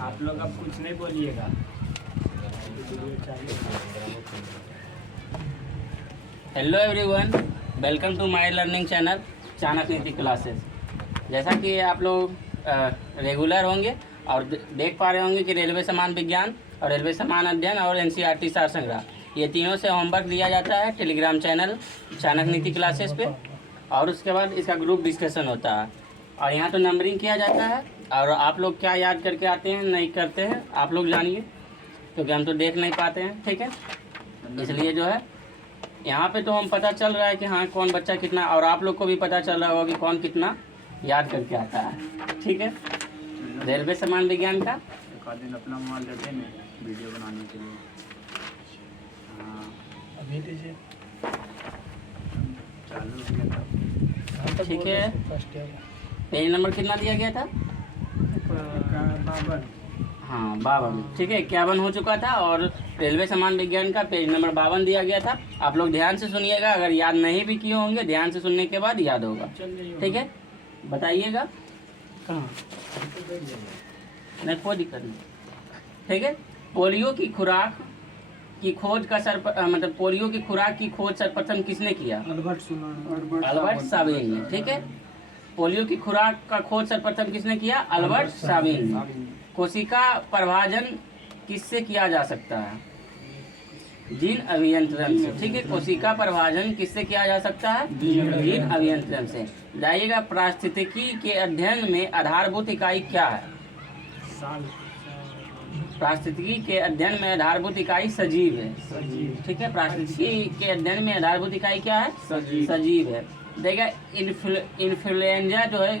आप लोग अब कुछ नहीं बोलिएगा। Hello everyone, welcome to my learning channel Chanakya Niti classes. जैसा कि आप लोग रेगुलर होंगे और देख पा रहे होंगे कि रेलवे समान विज्ञान और रेलवे समान अध्ययन और एनसीईआरटी सार संग्रह, ये तीनों से होमवर्क दिया जाता है Telegram channel Chanakya Niti classes पे। और उसके बाद इसका ग्रुप डिस्कशन होता है और यहाँ तो नंबरिंग किया जाता है। और आप लोग क्या याद करके आते हैं नहीं करते हैं आप लोग जानिए, क्योंकि हम तो देख नहीं पाते हैं, ठीक है। इसलिए जो है यहाँ पे तो हम पता चल रहा है कि हाँ कौन बच्चा कितना, और आप लोग को भी पता चल रहा होगा कि कौन कितना याद करके आता है, ठीक है। रेलवे समान विज्ञान का एक आध दिन अपना मोबाइल देते हैं वीडियो बनाने के लिए। हाँ अभी दीजिए। चालू हो गया था। ठीक है। फर्स्ट ईयर पेज नंबर कितना दिया गया था? 52। हाँ 52, ठीक है। 51 हो चुका था और रेलवे समान विज्ञान का पेज नंबर 52 दिया गया था। आप लोग ध्यान से सुनिएगा, अगर याद नहीं भी किए होंगे ध्यान से सुनने के बाद याद होगा, ठीक है। बताइएगा कहाँ, नहीं कोई दिक्कत नहीं, ठीक है। पोलियो की खुराक की खोज का मतलब पोलियो की खुराक की खोज सर्वप्रथम किसने किया? अल्बर्ट साबिन ने, ठीक है। पोलियो की खुराक का खोज सर्वप्रथम किसने किया? अल्बर्ट साबिन ने। कोशिका प्रभाजन किससे किया जा सकता है? जीन अभियंत्रण से, ठीक है। कोशिका प्रभाजन किससे किया जा सकता है? जीन अभियंत्रण से। जाइएगा, पारिस्थितिकी के अध्ययन में आधारभूत इकाई क्या है? पारिस्थितिकी के अध्ययन में आधारभूत इकाई सजीव है, ठीक है। पारिस्थितिकी के अध्ययन में आधारभूत इकाई क्या है? सजीव है। देखिए इन्फ्लुएंजा जो है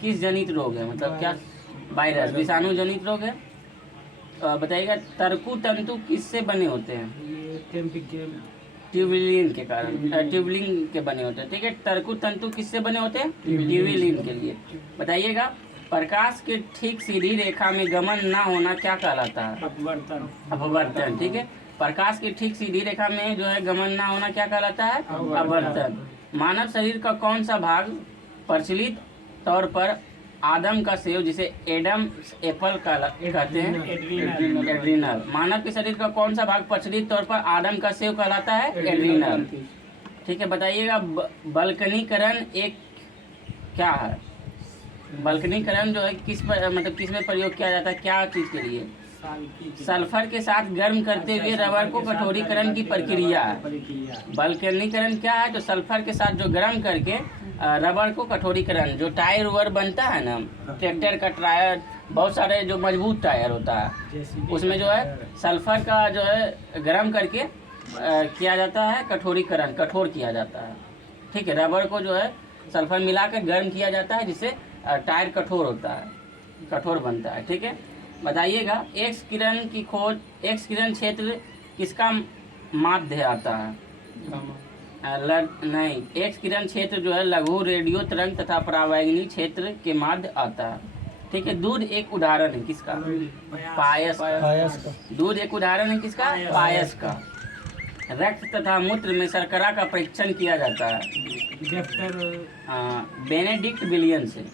किस जनित रोग है, मतलब क्या वायरस विषाणु जनित रोग है। बताइएगा तर्कु तंतु किससे बने होते हैं? ट्यूबुलिन के कारण, ट्यूबुलिन के बने होते हैं, ठीक है। तर्कु तंतु किससे बने होते हैं? ट्यूबुलिन के लिए। बताइएगा प्रकाश के ठीक सीधी रेखा में गमन ना होना क्या कहलाता है? अपवर्तन, ठीक है। प्रकाश की ठीक सीधी रेखा में जो है गमन ना होना क्या कहलाता है? अपवर्तन। मानव शरीर का कौन सा भाग प्रचलित तौर पर आदम का सेव, जिसे एडम एप्पल कहते हैं, एड्रीनल। मानव के शरीर का कौन सा भाग प्रचलित तौर पर आदम का सेव कहलाता है? एड्रीनल, ठीक है। बताइएगा बल्कनीकरण एक क्या है? बल्कनीकरण जो है किस पर मतलब किस में प्रयोग किया जाता है, क्या चीज के लिए? सल्फर के साथ गर्म करते हुए रबर को कठोरीकरण की प्रक्रिया है। बल्कनीकरण क्या है? तो सल्फर के साथ जो गर्म करके रबर को कठोरीकरण, जो टायर उबर बनता है ना, ट्रैक्टर का टायर, बहुत सारे जो मजबूत टायर होता है, उसमें जो है सल्फर का जो है गर्म करके किया जाता है कठोरीकरण, कठोर किया जाता है, ठीक है। रबर को जो है सल्फर मिलाकर गर्म किया जाता है, जिससे टायर कठोर होता है, कठोर बनता है, ठीक है। बताइएगा एक्स किरण की खोज, एक्स किरण क्षेत्र किसका माध्य आता है? नहीं, एक्स किरण क्षेत्र जो है लघु रेडियो तरंग तथा परावैंगनी क्षेत्र के माध्य आता है, ठीक है। दूध एक उदाहरण है किसका? पायस का। दूध एक उदाहरण है किसका? पायस का। रक्त तथा मूत्र में शर्करा का परीक्षण किया जाता है बेनेडिक्ट विलियम से।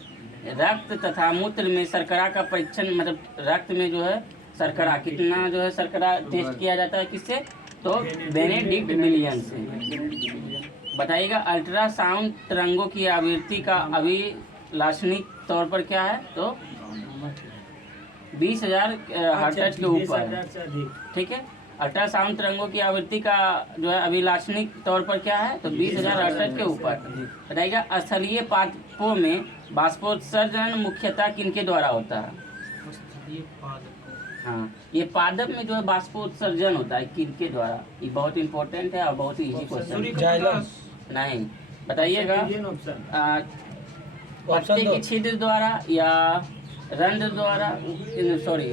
रक्त तथा मूत्र में शर्करा का परीक्षण, मतलब रक्त में जो है शर्करा कितना जो है शर्करा टेस्ट किया जाता है किससे? तो बेनेडिक्ट विलियम से। बताइएगा अल्ट्रासाउंड तरंगों की आवृत्ति का अभिलाषणिक तौर पर क्या है? तो 20,000 हर्ट्ज के ऊपर, ठीक है। अल्ट्रासाउंड तरंगों की आवृत्ति का जो है अभिलाषणिक तौर पर क्या है? तो 20,000 हर्ट्ज के ऊपर। बताइएगा स्थलीय पादपों में बाष्पोत्सर्जन मुख्यतः किनके द्वारा होता है? हाँ, ये पादप में जो है बाष्पोत्सर्जन होता है किनके द्वारा? ये बहुत इंपॉर्टेंट है और बहुत ही इजी क्वेश्चन। नहीं, बताइएगा पत्ते की छिद्र द्वारा या रंध्र द्वारा? सॉरी,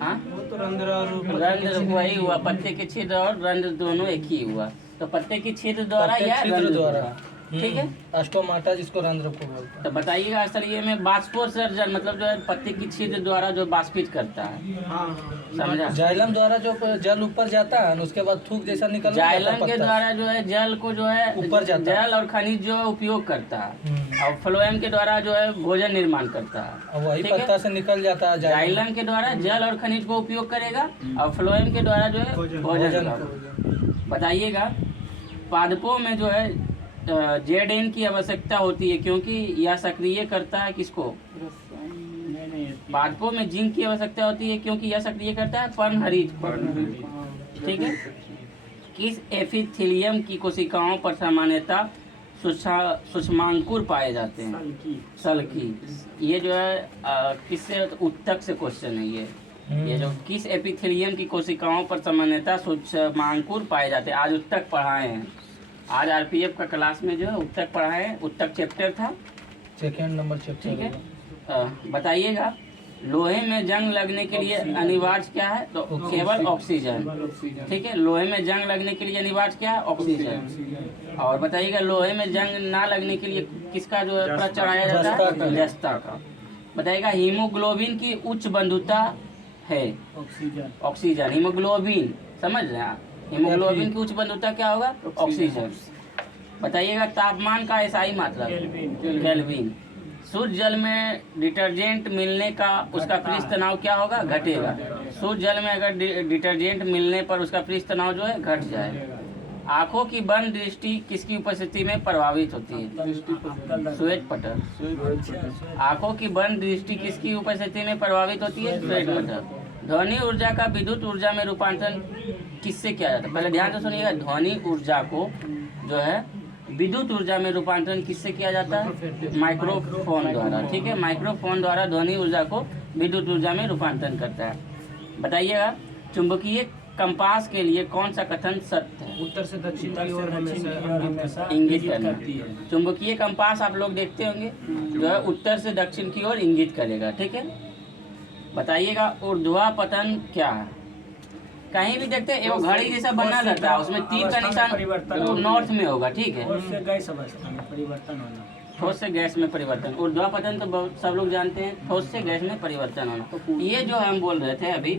हाँ रंध्र वही हुआ, पत्ते के छिद्र और रंध्र दोनों एक ही हुआ। तो पत्ते की छिद्र द्वारा या रंध्र द्वारा? ठीक है। अस्टोमाटा जिसको रंध्र को बोलते हैं। तो बताइएगा सर, ये में बाष्पोत्सर्जन मतलब जो है पत्ती की छिद्र द्वारा जो बाष्पित करता है, समझा। जाइलम द्वारा जो जल ऊपर जाता है ना, उसके बाद थूक जैसा निकलता है जाइलम के पत्ता द्वारा जो है जल को जो है ऊपर जाता है। जल और खनिज जो है उपयोग करता है, और फ्लोएम के द्वारा जो है भोजन निर्माण करता है। और वही ठीक है? पत्ता से निकल जाता है जाइलम। जाइलम के द्वारा जल और खनिज को उपयोग करेगा, और फ्लोएम के द्वारा जो है भोजन भोजन का। बताइएगा पादपों में जो है जेड की आवश्यकता होती है, क्योंकि यह सक्रिय करता है किसको? पादपों में जिंक की आवश्यकता होती है, क्योंकि यह सक्रिय करता है पर्णहरित को। ठीक है। किस एपिथेलियम की कोशिकाओं पर सामान्यतः सूक्ष्मांकुर पाए जाते हैं? सल्की। ये जो है किससे उत्तक से क्वेश्चन है ये जो किस एपिथेलियम की कोशिकाओं पर सामान्यतः सूक्ष्मांकुर पाए जाते हैं, आज उत्तक पढ़ाए हैं। आज आरपीएफ का क्लास में जो है उत्तक पढ़ाए हैं, उत्तक चैप्टर था, सेकेंड नंबर चैप्टर। ठीक है। बताइएगा लोहे में जंग लगने के लिए अनिवार्य क्या है? तो केवल ऑक्सीजन। ठीक है। लोहे में जंग लगने के लिए अनिवार्य क्या है? ऑक्सीजन। और बताइएगा लोहे में जंग ना लगने के लिए किसका जो है परत चढ़ाया जाता है? जस्ता का। बताइएगा हीमोग्लोबिन की उच्च बंधुता है? ऑक्सीजन। हीमोग्लोबिन समझ रहे हैं? हीमोग्लोबिन की उच्च बंधुता क्या होगा? ऑक्सीजन। बताइएगा तापमान का एसआई मात्रा? केल्विन। शुद्ध जल में डिटर्जेंट मिलने का उसका पृष्ठ तनाव क्या होगा? घटेगा। शुद्ध जल में अगर डिटर्जेंट मिलने पर उसका पृष्ठ तनाव जो है घट जाए। आंखों की बंद दृष्टि किसकी उपस्थिति में प्रभावित होती है? श्वेत पटल। आंखों की बंद दृष्टि किसकी उपस्थिति में प्रभावित होती है? श्वेत पटल। ध्वनि ऊर्जा का विद्युत ऊर्जा में रूपांतरण किससे किया जाता है? पहले ध्यान से सुनिएगा, ध्वनि ऊर्जा को जो है विद्युत ऊर्जा में रूपांतरण किससे किया जाता है? माइक्रोफोन द्वारा। ठीक है। माइक्रोफोन द्वारा ध्वनि ऊर्जा को विद्युत ऊर्जा में रूपांतरण करता है। बताइएगा चुंबकीय कंपास के लिए कौन सा कथन सत्य है? उत्तर से दक्षिण की ओर हमेशा इंगित करना। चुंबकीय कंपास आप लोग देखते होंगे जो है उत्तर से दक्षिण की ओर इंगित करेगा। ठीक है। बताइएगा ऊर्ध्वापतन क्या है? कहीं भी देखते हैं एगो घड़ी जैसा बना रहता है, उसमें तीर का निशान वो नॉर्थ में होगा। ठीक है। ठोस से गैस में परिवर्तन। ऊर्ध्वापतन तो बहुत सब लोग जानते हैं, ठोस से गैस में परिवर्तन होना। ये जो हम बोल रहे थे अभी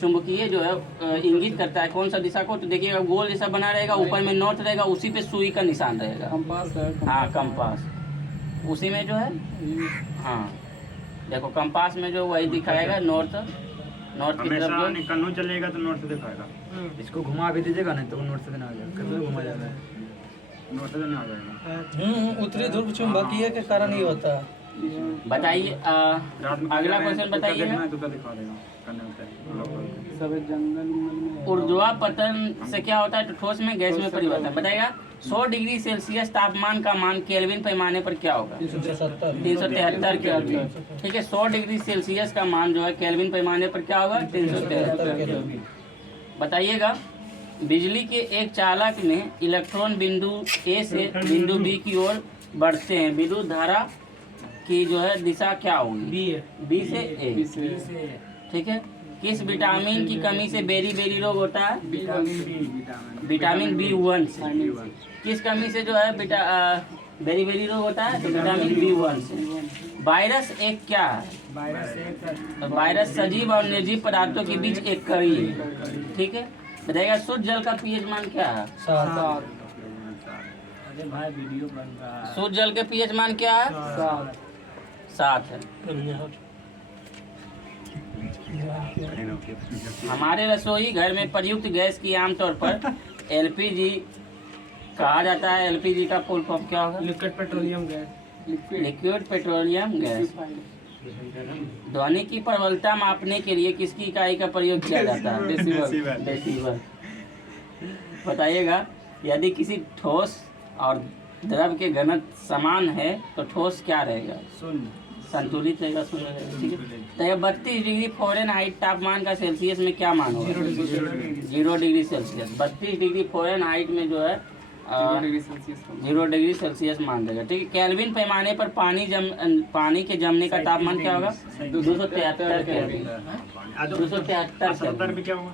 चुंबकीय जो है इंगित करता है कौन सा दिशा को? तो देखिएगा गोल जैसा बना रहेगा, ऊपर में नॉर्थ रहेगा, उसी पे सुई का निशान रहेगा। हाँ कंपास उसी में जो है। हाँ देखो कंपास में जो वही दिखाएगा नॉर्थ की तरफ जो कन्नू चलेगा तो नॉर्थ से दिखाएगा। इसको घुमा भी दीजिएगा नहीं तो वो नॉर्थ से देना आ जाएगा। कैसे घुमा जाएगा? नॉर्थ से देना आ जाएगा। उत्तरी ध्रुव चुंबकीय के कारण ही होता है। बताइए अगला क्वेश्चन बताइएगा। ऊर्ध्वापतन से क्या होता है? तो ठोस में गैस में परिवर्तन। बताइएगा 100 डिग्री सेल्सियस तापमान का मान केल्विन पैमाने पर क्या होगा? 373 केल्विन। ठीक है। 100 डिग्री सेल्सियस का मान जो है केल्विन पैमाने पर क्या होगा? 373। बताइएगा बिजली के एक चालक में इलेक्ट्रॉन बिंदु ए से बिंदु बी की ओर बढ़ते हैं, विद्युत धारा की जो है दिशा क्या होगी? बी से ए। ठीक है। किस विटामिन की कमी से बेरी रोग होता है? विटामिन B1 से। किस कमी से जो है बेरी रोग होता है? तो विटामिन B1 से। वायरस एक क्या है? वायरस सजीव और निर्जीव पदार्थों के बीच एक कड़ी है। ठीक है। बताइएगा शुद्ध जल का पीएच मान क्या है? 7। शुद्ध जल के पीएच मान क्या है? 7 है। हमारे रसोई घर में प्रयुक्त गैस की आमतौर पर LPG कहा जाता है। LPG का फुल फॉर्म क्या होगा? Liquid petroleum gas. Liquid petroleum gas. ध्वनि की प्रबलता मापने के लिए किसकी इकाई का प्रयोग किया जाता है? डेसिबल। बताइएगा यदि किसी ठोस और द्रव के घनत्व समान है तो ठोस क्या रहेगा? संतुलित रहेगा, शून्य रहेगा। ठीक है। तो यह 32 डिग्री फ़ारेनहाइट तापमान का सेल्सियस में क्या मान होगा? 0 डिग्री सेल्सियस। 32 डिग्री फ़ारेनहाइट में जो है 0 डिग्री सेल्सियस मान देगा। ठीक है। केल्विन पैमाने पर पानी के जमने का तापमान क्या होगा? 273 केल्विन। 273 क्या होगा?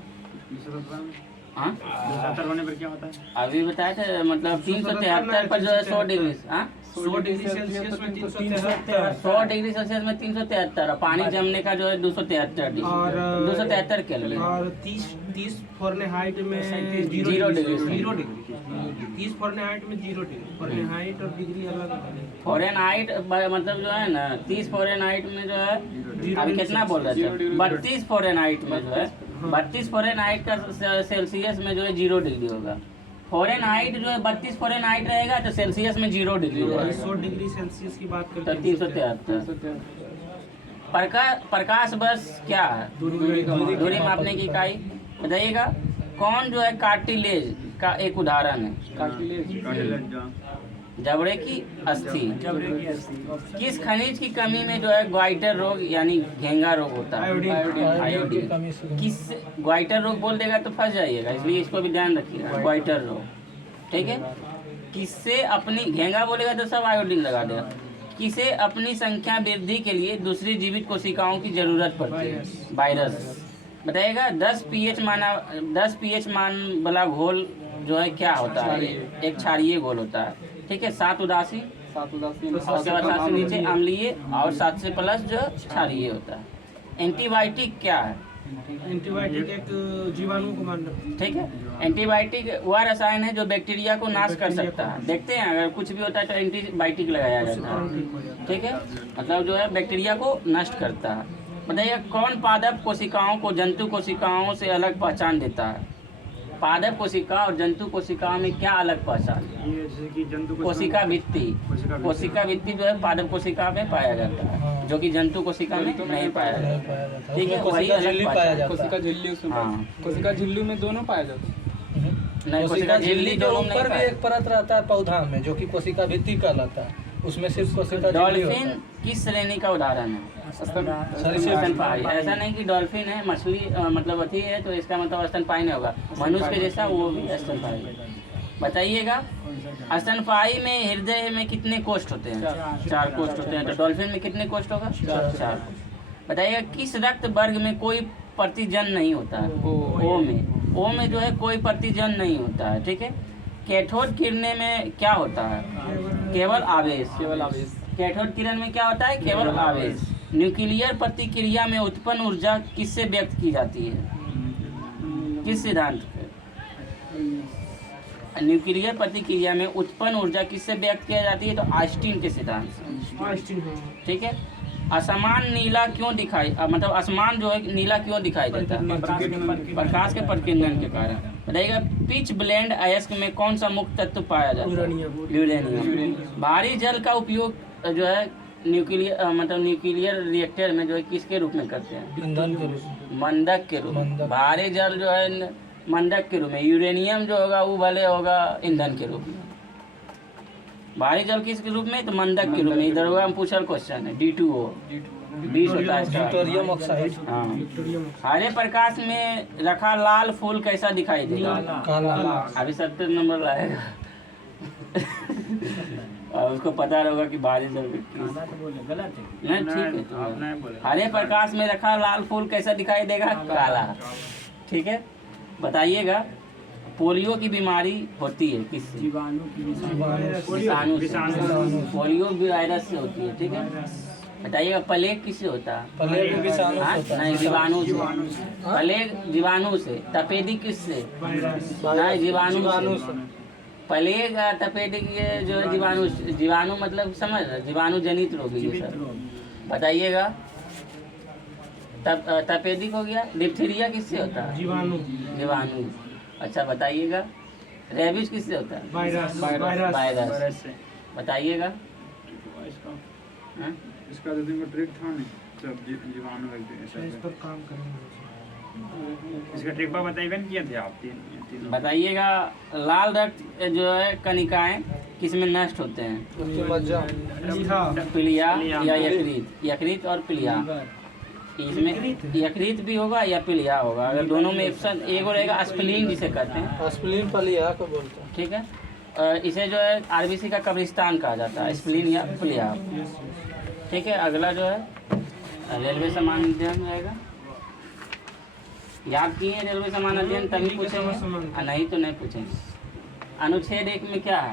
हाँ 270 होने पर क्या होता है? अभी बताया था, मतलब 373 पर जो है 100 डिग्री, हाँ 100 डिग्री सेल्सियस में 373 100 डिग्री सेल्सियस में 373 और पानी जमने का जो है 273 डिग्री, और 273 केल्विन। और 30 फ़ारेनहाइट में 0 डिग्री। 0 डिग्री 30 फ़ारेनहाइट में 0 डिग्री। फ़ारेनहाइट और डिग्री अलग है। फ़ारेनहाइट मतलब जो है ना 30 फ़ारेनहाइट में जो है, अभी कितना बोल रहे थे, 32 फ़ारेनहाइट में जो है, 32 फ़ारेनहाइट का सेल्सियस में जो है 0 डिग्री होगा। फ़ारेनहाइट जो है 32 फ़ारेनहाइट रहेगा तो सेल्सियस में 0 डिग्री रहेगा। 100 डिग्री सेल्सियस की बात तो करते 373। प्रकाश वर्ष क्या है? दूरी मापने की इकाई बताइएगा। कौन जो है कार्टिलेज का एक उदाहरण है? कार्टिलेज जबड़े की अस्थि। किस खनिज की कमी में जो है ग्वाइटर रोग यानी घेंगा रोग होता है? आयोडीन। किस ग्वाइटर रोग बोल देगा तो फंस जाइएगा, इसलिए इसको भी ध्यान रखिएगा, ग्वाइटर रोग, ठीक है। किससे अपनी, घेंगा बोलेगा तो सब आयोडीन लगा देगा। किसे अपनी संख्या वृद्धि के लिए दूसरी जीवित कोशिकाओं की जरूरत पड़ती है? वायरस। बताइएगा 10 pH मान वाला घोल जो है क्या होता है? एक क्षारीय घोल होता है, ठीक है। 7 उदासी, उसके बाद 7 से नीचे अम्लीय और 7 से प्लस जो क्षारीय होता है। एंटीबायोटिक क्या है? एंटीबायोटिक एक जीवाणु को मान रखते हैं। ठीक है। एंटीबायोटिक वह रसायन है जो बैक्टीरिया को नाश कर सकता है। देखते हैं अगर कुछ भी होता है तो एंटीबायोटिक लगाया जाता है, ठीक है। मतलब जो है बैक्टीरिया को नष्ट करता है। बताइए कौन पादप कोशिकाओं को जंतु कोशिकाओं से अलग पहचान देता है? पादप कोशिका और जंतु कोशिकाओं में क्या अलग पहचान? ये जैसे कि जंतु कोशिका भित्ति। कोशिका भित्ति जो है पादप कोशिका में पाया जाता है, जो कि जंतु कोशिका में नहीं पाया जाता, ठीक है। वही अलग पाया जाता है। कोशिका झिल्ली उसमें, हाँ कोशिका झिल्ली में दोनों पाया जाता है। नहीं, कोशिका झिल्ली के दोनों ऊपर भी एक परत रहता है पौधा में, जो कि कोशिका भित्ति कहलाता है। उसमें सिर्फ कोशिका झिल्ली होता डॉल्फिन है। किस श्रेणी का उदाहरण है? स्तनपायी। ऐसा नहीं कि डॉल्फिन है मछली, मतलब अथी है तो इसका मतलब स्तनपायी नहीं होगा। मनुष्य के जैसा वो भी स्तनपायी। बताइएगा स्तनपायी में हृदय में कितने कोष्ठ होते हैं? 4 कोष्ठ होते हैं। तो डॉल्फिन में कितने कोष्ठ होगा? 4। बताइएगा किस रक्त वर्ग में कोई प्रतिजन नहीं होता है? ओ में जो है कोई प्रतिजन नहीं होता है, ठीक है। कैथोड किरणें में क्या होता है? केवल आवेश। कैथोड किरण में क्या होता है? केवल आवेश। न्यूक्लियर प्रतिक्रिया में उत्पन्न ऊर्जा किससे व्यक्त की जाती है? किस सिद्धांत पे? न्यूक्लियर प्रतिक्रिया में उत्पन्न ऊर्जा किससे व्यक्त की जाती है? तो आइंस्टीन के सिद्धांत से, ठीक है। असमान नीला क्यों दिखाई, मतलब आसमान जो है नीला क्यों दिखाई देता है? प्रकाश के प्रतिकिरण के कारण। बताइएगा पिच ब्लेंड अयस्क में कौन सा मुख्य तत्व पाया जाता है? यूरेनियम। भारी जल का उपयोग जो है न्यूक्लियर रिएक्टर में जो है किसके रूप में करते हैं? ईंधन के रूप में। मंदक के रूप में। भारी जल जो है मंदक के रूप में। यूरेनियम जो होगा वो भले होगा ईंधन के रूप में। भारी जल किस रूप में? तो मंदक के रूप में। इधर होगा हम पूछल क्वेश्चन है D2O 20 होता है विक्टोरियम ऑक्साइड। हाँ। हरे प्रकाश में रखा लाल फूल कैसा दिखाई देगा? काला। अभी 70 नंबर लाएगा। और उसको पता होगा कि भारी जल गलत है। नहीं, ठीक है तो आप नहीं बोले। हरे प्रकाश में रखा लाल फूल कैसा दिखाई देगा? काला, ठीक है। बताइएगा पोलियो की बीमारी होती है किससे? विषाणु से। पोलियो वायरस से होती है, ठीक है। बताइएगा प्लेग किससे होता है? प्लेग विषाणु से हाँ? होता है। नहीं, जीवाणु से। प्लेग जीवाणु से। तपेदिक किससे? नहीं, जीवाणु से। प्लेग तपेदिक ये जो है जीवाणु मतलब समझ रहे, जीवाणु जनित रोग ये सब। बताइएगा तपेदिक हो गया। डिप्थीरिया किससे होता है? जीवाणु। अच्छा बताइएगा रेबिस किससे होता है? वायरस। बताइएगा इसका तो देखो ट्रिक था नहीं, सब जीवाणु इस पर काम करेंगे। इसका ट्रिक पर बताइए किए थे आप? तीन बताइएगा लाल रक्त जो है कणिकाएं किसमें नष्ट होते हैं? पिलिया या यकृत और पिलिया। इसमें यकृत भी होगा या पिलिया होगा। अगर दोनों में ऑप्शन एक और रहेगा स्प्लीन जिसे कहते हैं। स्प्लीन पिलिया को बोलते हैं, ठीक है। इसे जो है आरबीसी का कब्रिस्तान कहा जाता है, स्प्लीन या पिलिया, ठीक है। अगला जो है रेलवे सामान उद्यान रहेगा। याद किए रेलवे समान अध्ययन तभी पूछेंगे, नहीं तो नहीं पूछेंगे। अनुच्छेद 1 में क्या है?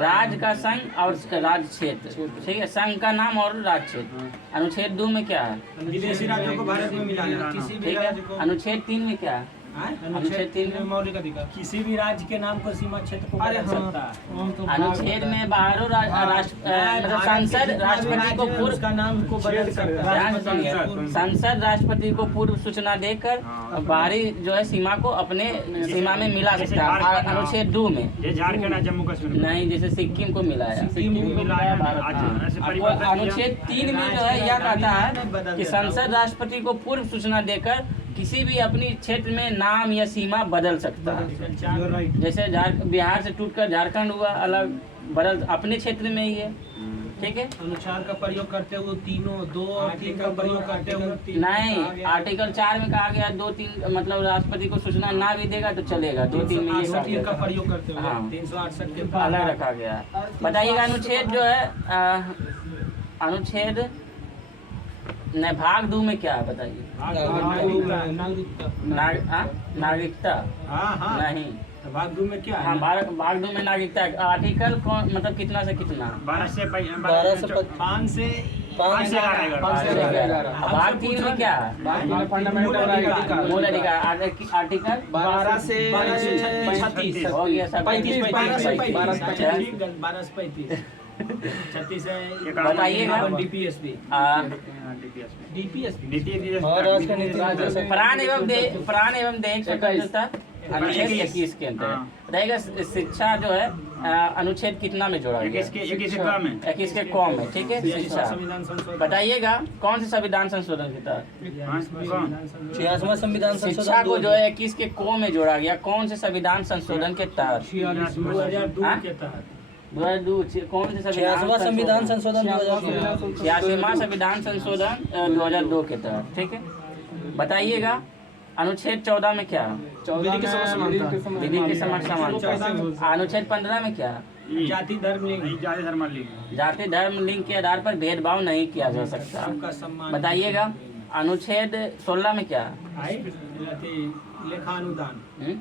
राज का संघ और राज क्षेत्र, ठीक है, संघ का नाम और राज क्षेत्र। अनुच्छेद 2 में क्या है? विदेशी राज्यों को भारत में मिलाना, किसी भी ठीक है। राज्य को अनुच्छेद 3 में क्या है? अनुच्छेद 3 में मौलिक अधिकार। किसी भी राज्य के नाम को सीमा क्षेत्र को बदल सकता है। अनुच्छेद में बाहरों मतलब संसद राष्ट्रपति को पूर्व उसका नाम को बदल सकता है। ध्यान से सुनिए, संसद राष्ट्रपति को पूर्व सूचना देकर बाहरी जो है सीमा को अपने सीमा में मिला सकता है। अनुच्छेद 2 में ये झारखंड है, जम्मू कश्मीर में। नहीं, जैसे सिक्किम को मिलाया, सिक्किम को मिलाया भारत। ऐसे हाँ। परिवर्तन किया। अनुच्छेद 3 में जो है यह कहता है कि संसद राष्ट्रपति को पूर्व सूचना देकर किसी भी अपनी क्षेत्र में नाम या सीमा बदल सकता है। जैसे बिहार से टूटकर झारखंड हुआ, अलग बदल अपने क्षेत्र में ही है, ठीक है। अनुच्छेद का प्रयोग करते हुए तीनों 2 और 3 का प्रयोग करते हुए नहीं, आर्टिकल 4 में कहा गया 2-3 मतलब राष्ट्रपति को सूचना ना भी देगा तो चलेगा, 2-3 में ये कहा 3 का गया। प्रयोग करते हुए हाँ। 368 के अलग रखा गया। बताइएगा अनुच्छेद जो है अनुच्छेद न भाग 2 में क्या है बताइए? नागरिकता नहीं, भाग 2 में क्या हाँ है? भाग 2 में नागरिकता आर्टिकल कौन मतलब कितना से कितना? 12 से 12 से 5 से 11। भाग 3 में क्या है? मूल अधिकार आर्टिकल 12 से 36 हो गया सब। 36 है। बताइएगा। डीपीएसपी और आज का नीति प्राण एवं देह स्वतंत्रता अनुच्छेद 21 के अंतर्गत बताइएगा। शिक्षा जो है अनुच्छेद कितना में जोड़ा गया? 21 के कम है। 21 के कम है, ठीक है। शिक्षा संविधान संशोधन बताइएगा कौन से संविधान संशोधन के तहत? 66वां संविधान शिक्षा संशोधन को जो है 21 के को में जोड़ा गया, कौन से संविधान संशोधन के तहत? 2002 के तहत 2002 कौन से 66वां संविधान संशोधन 2002। 86वां संविधान संशोधन 2002 के तहत, ठीक है। बताइएगा अनुच्छेद 14 में क्या है? विधि के समानता। विधि के समानता। अनुच्छेद 15 में क्या है? जाति धर्म लिंग जाति धर्म लिंग। जाति धर्म लिंग के आधार पर भेदभाव नहीं किया जा सकता। सबका सम्मान। बताइएगा अनुच्छेद 16 में क्या है? लेखा अनुदान हम्म?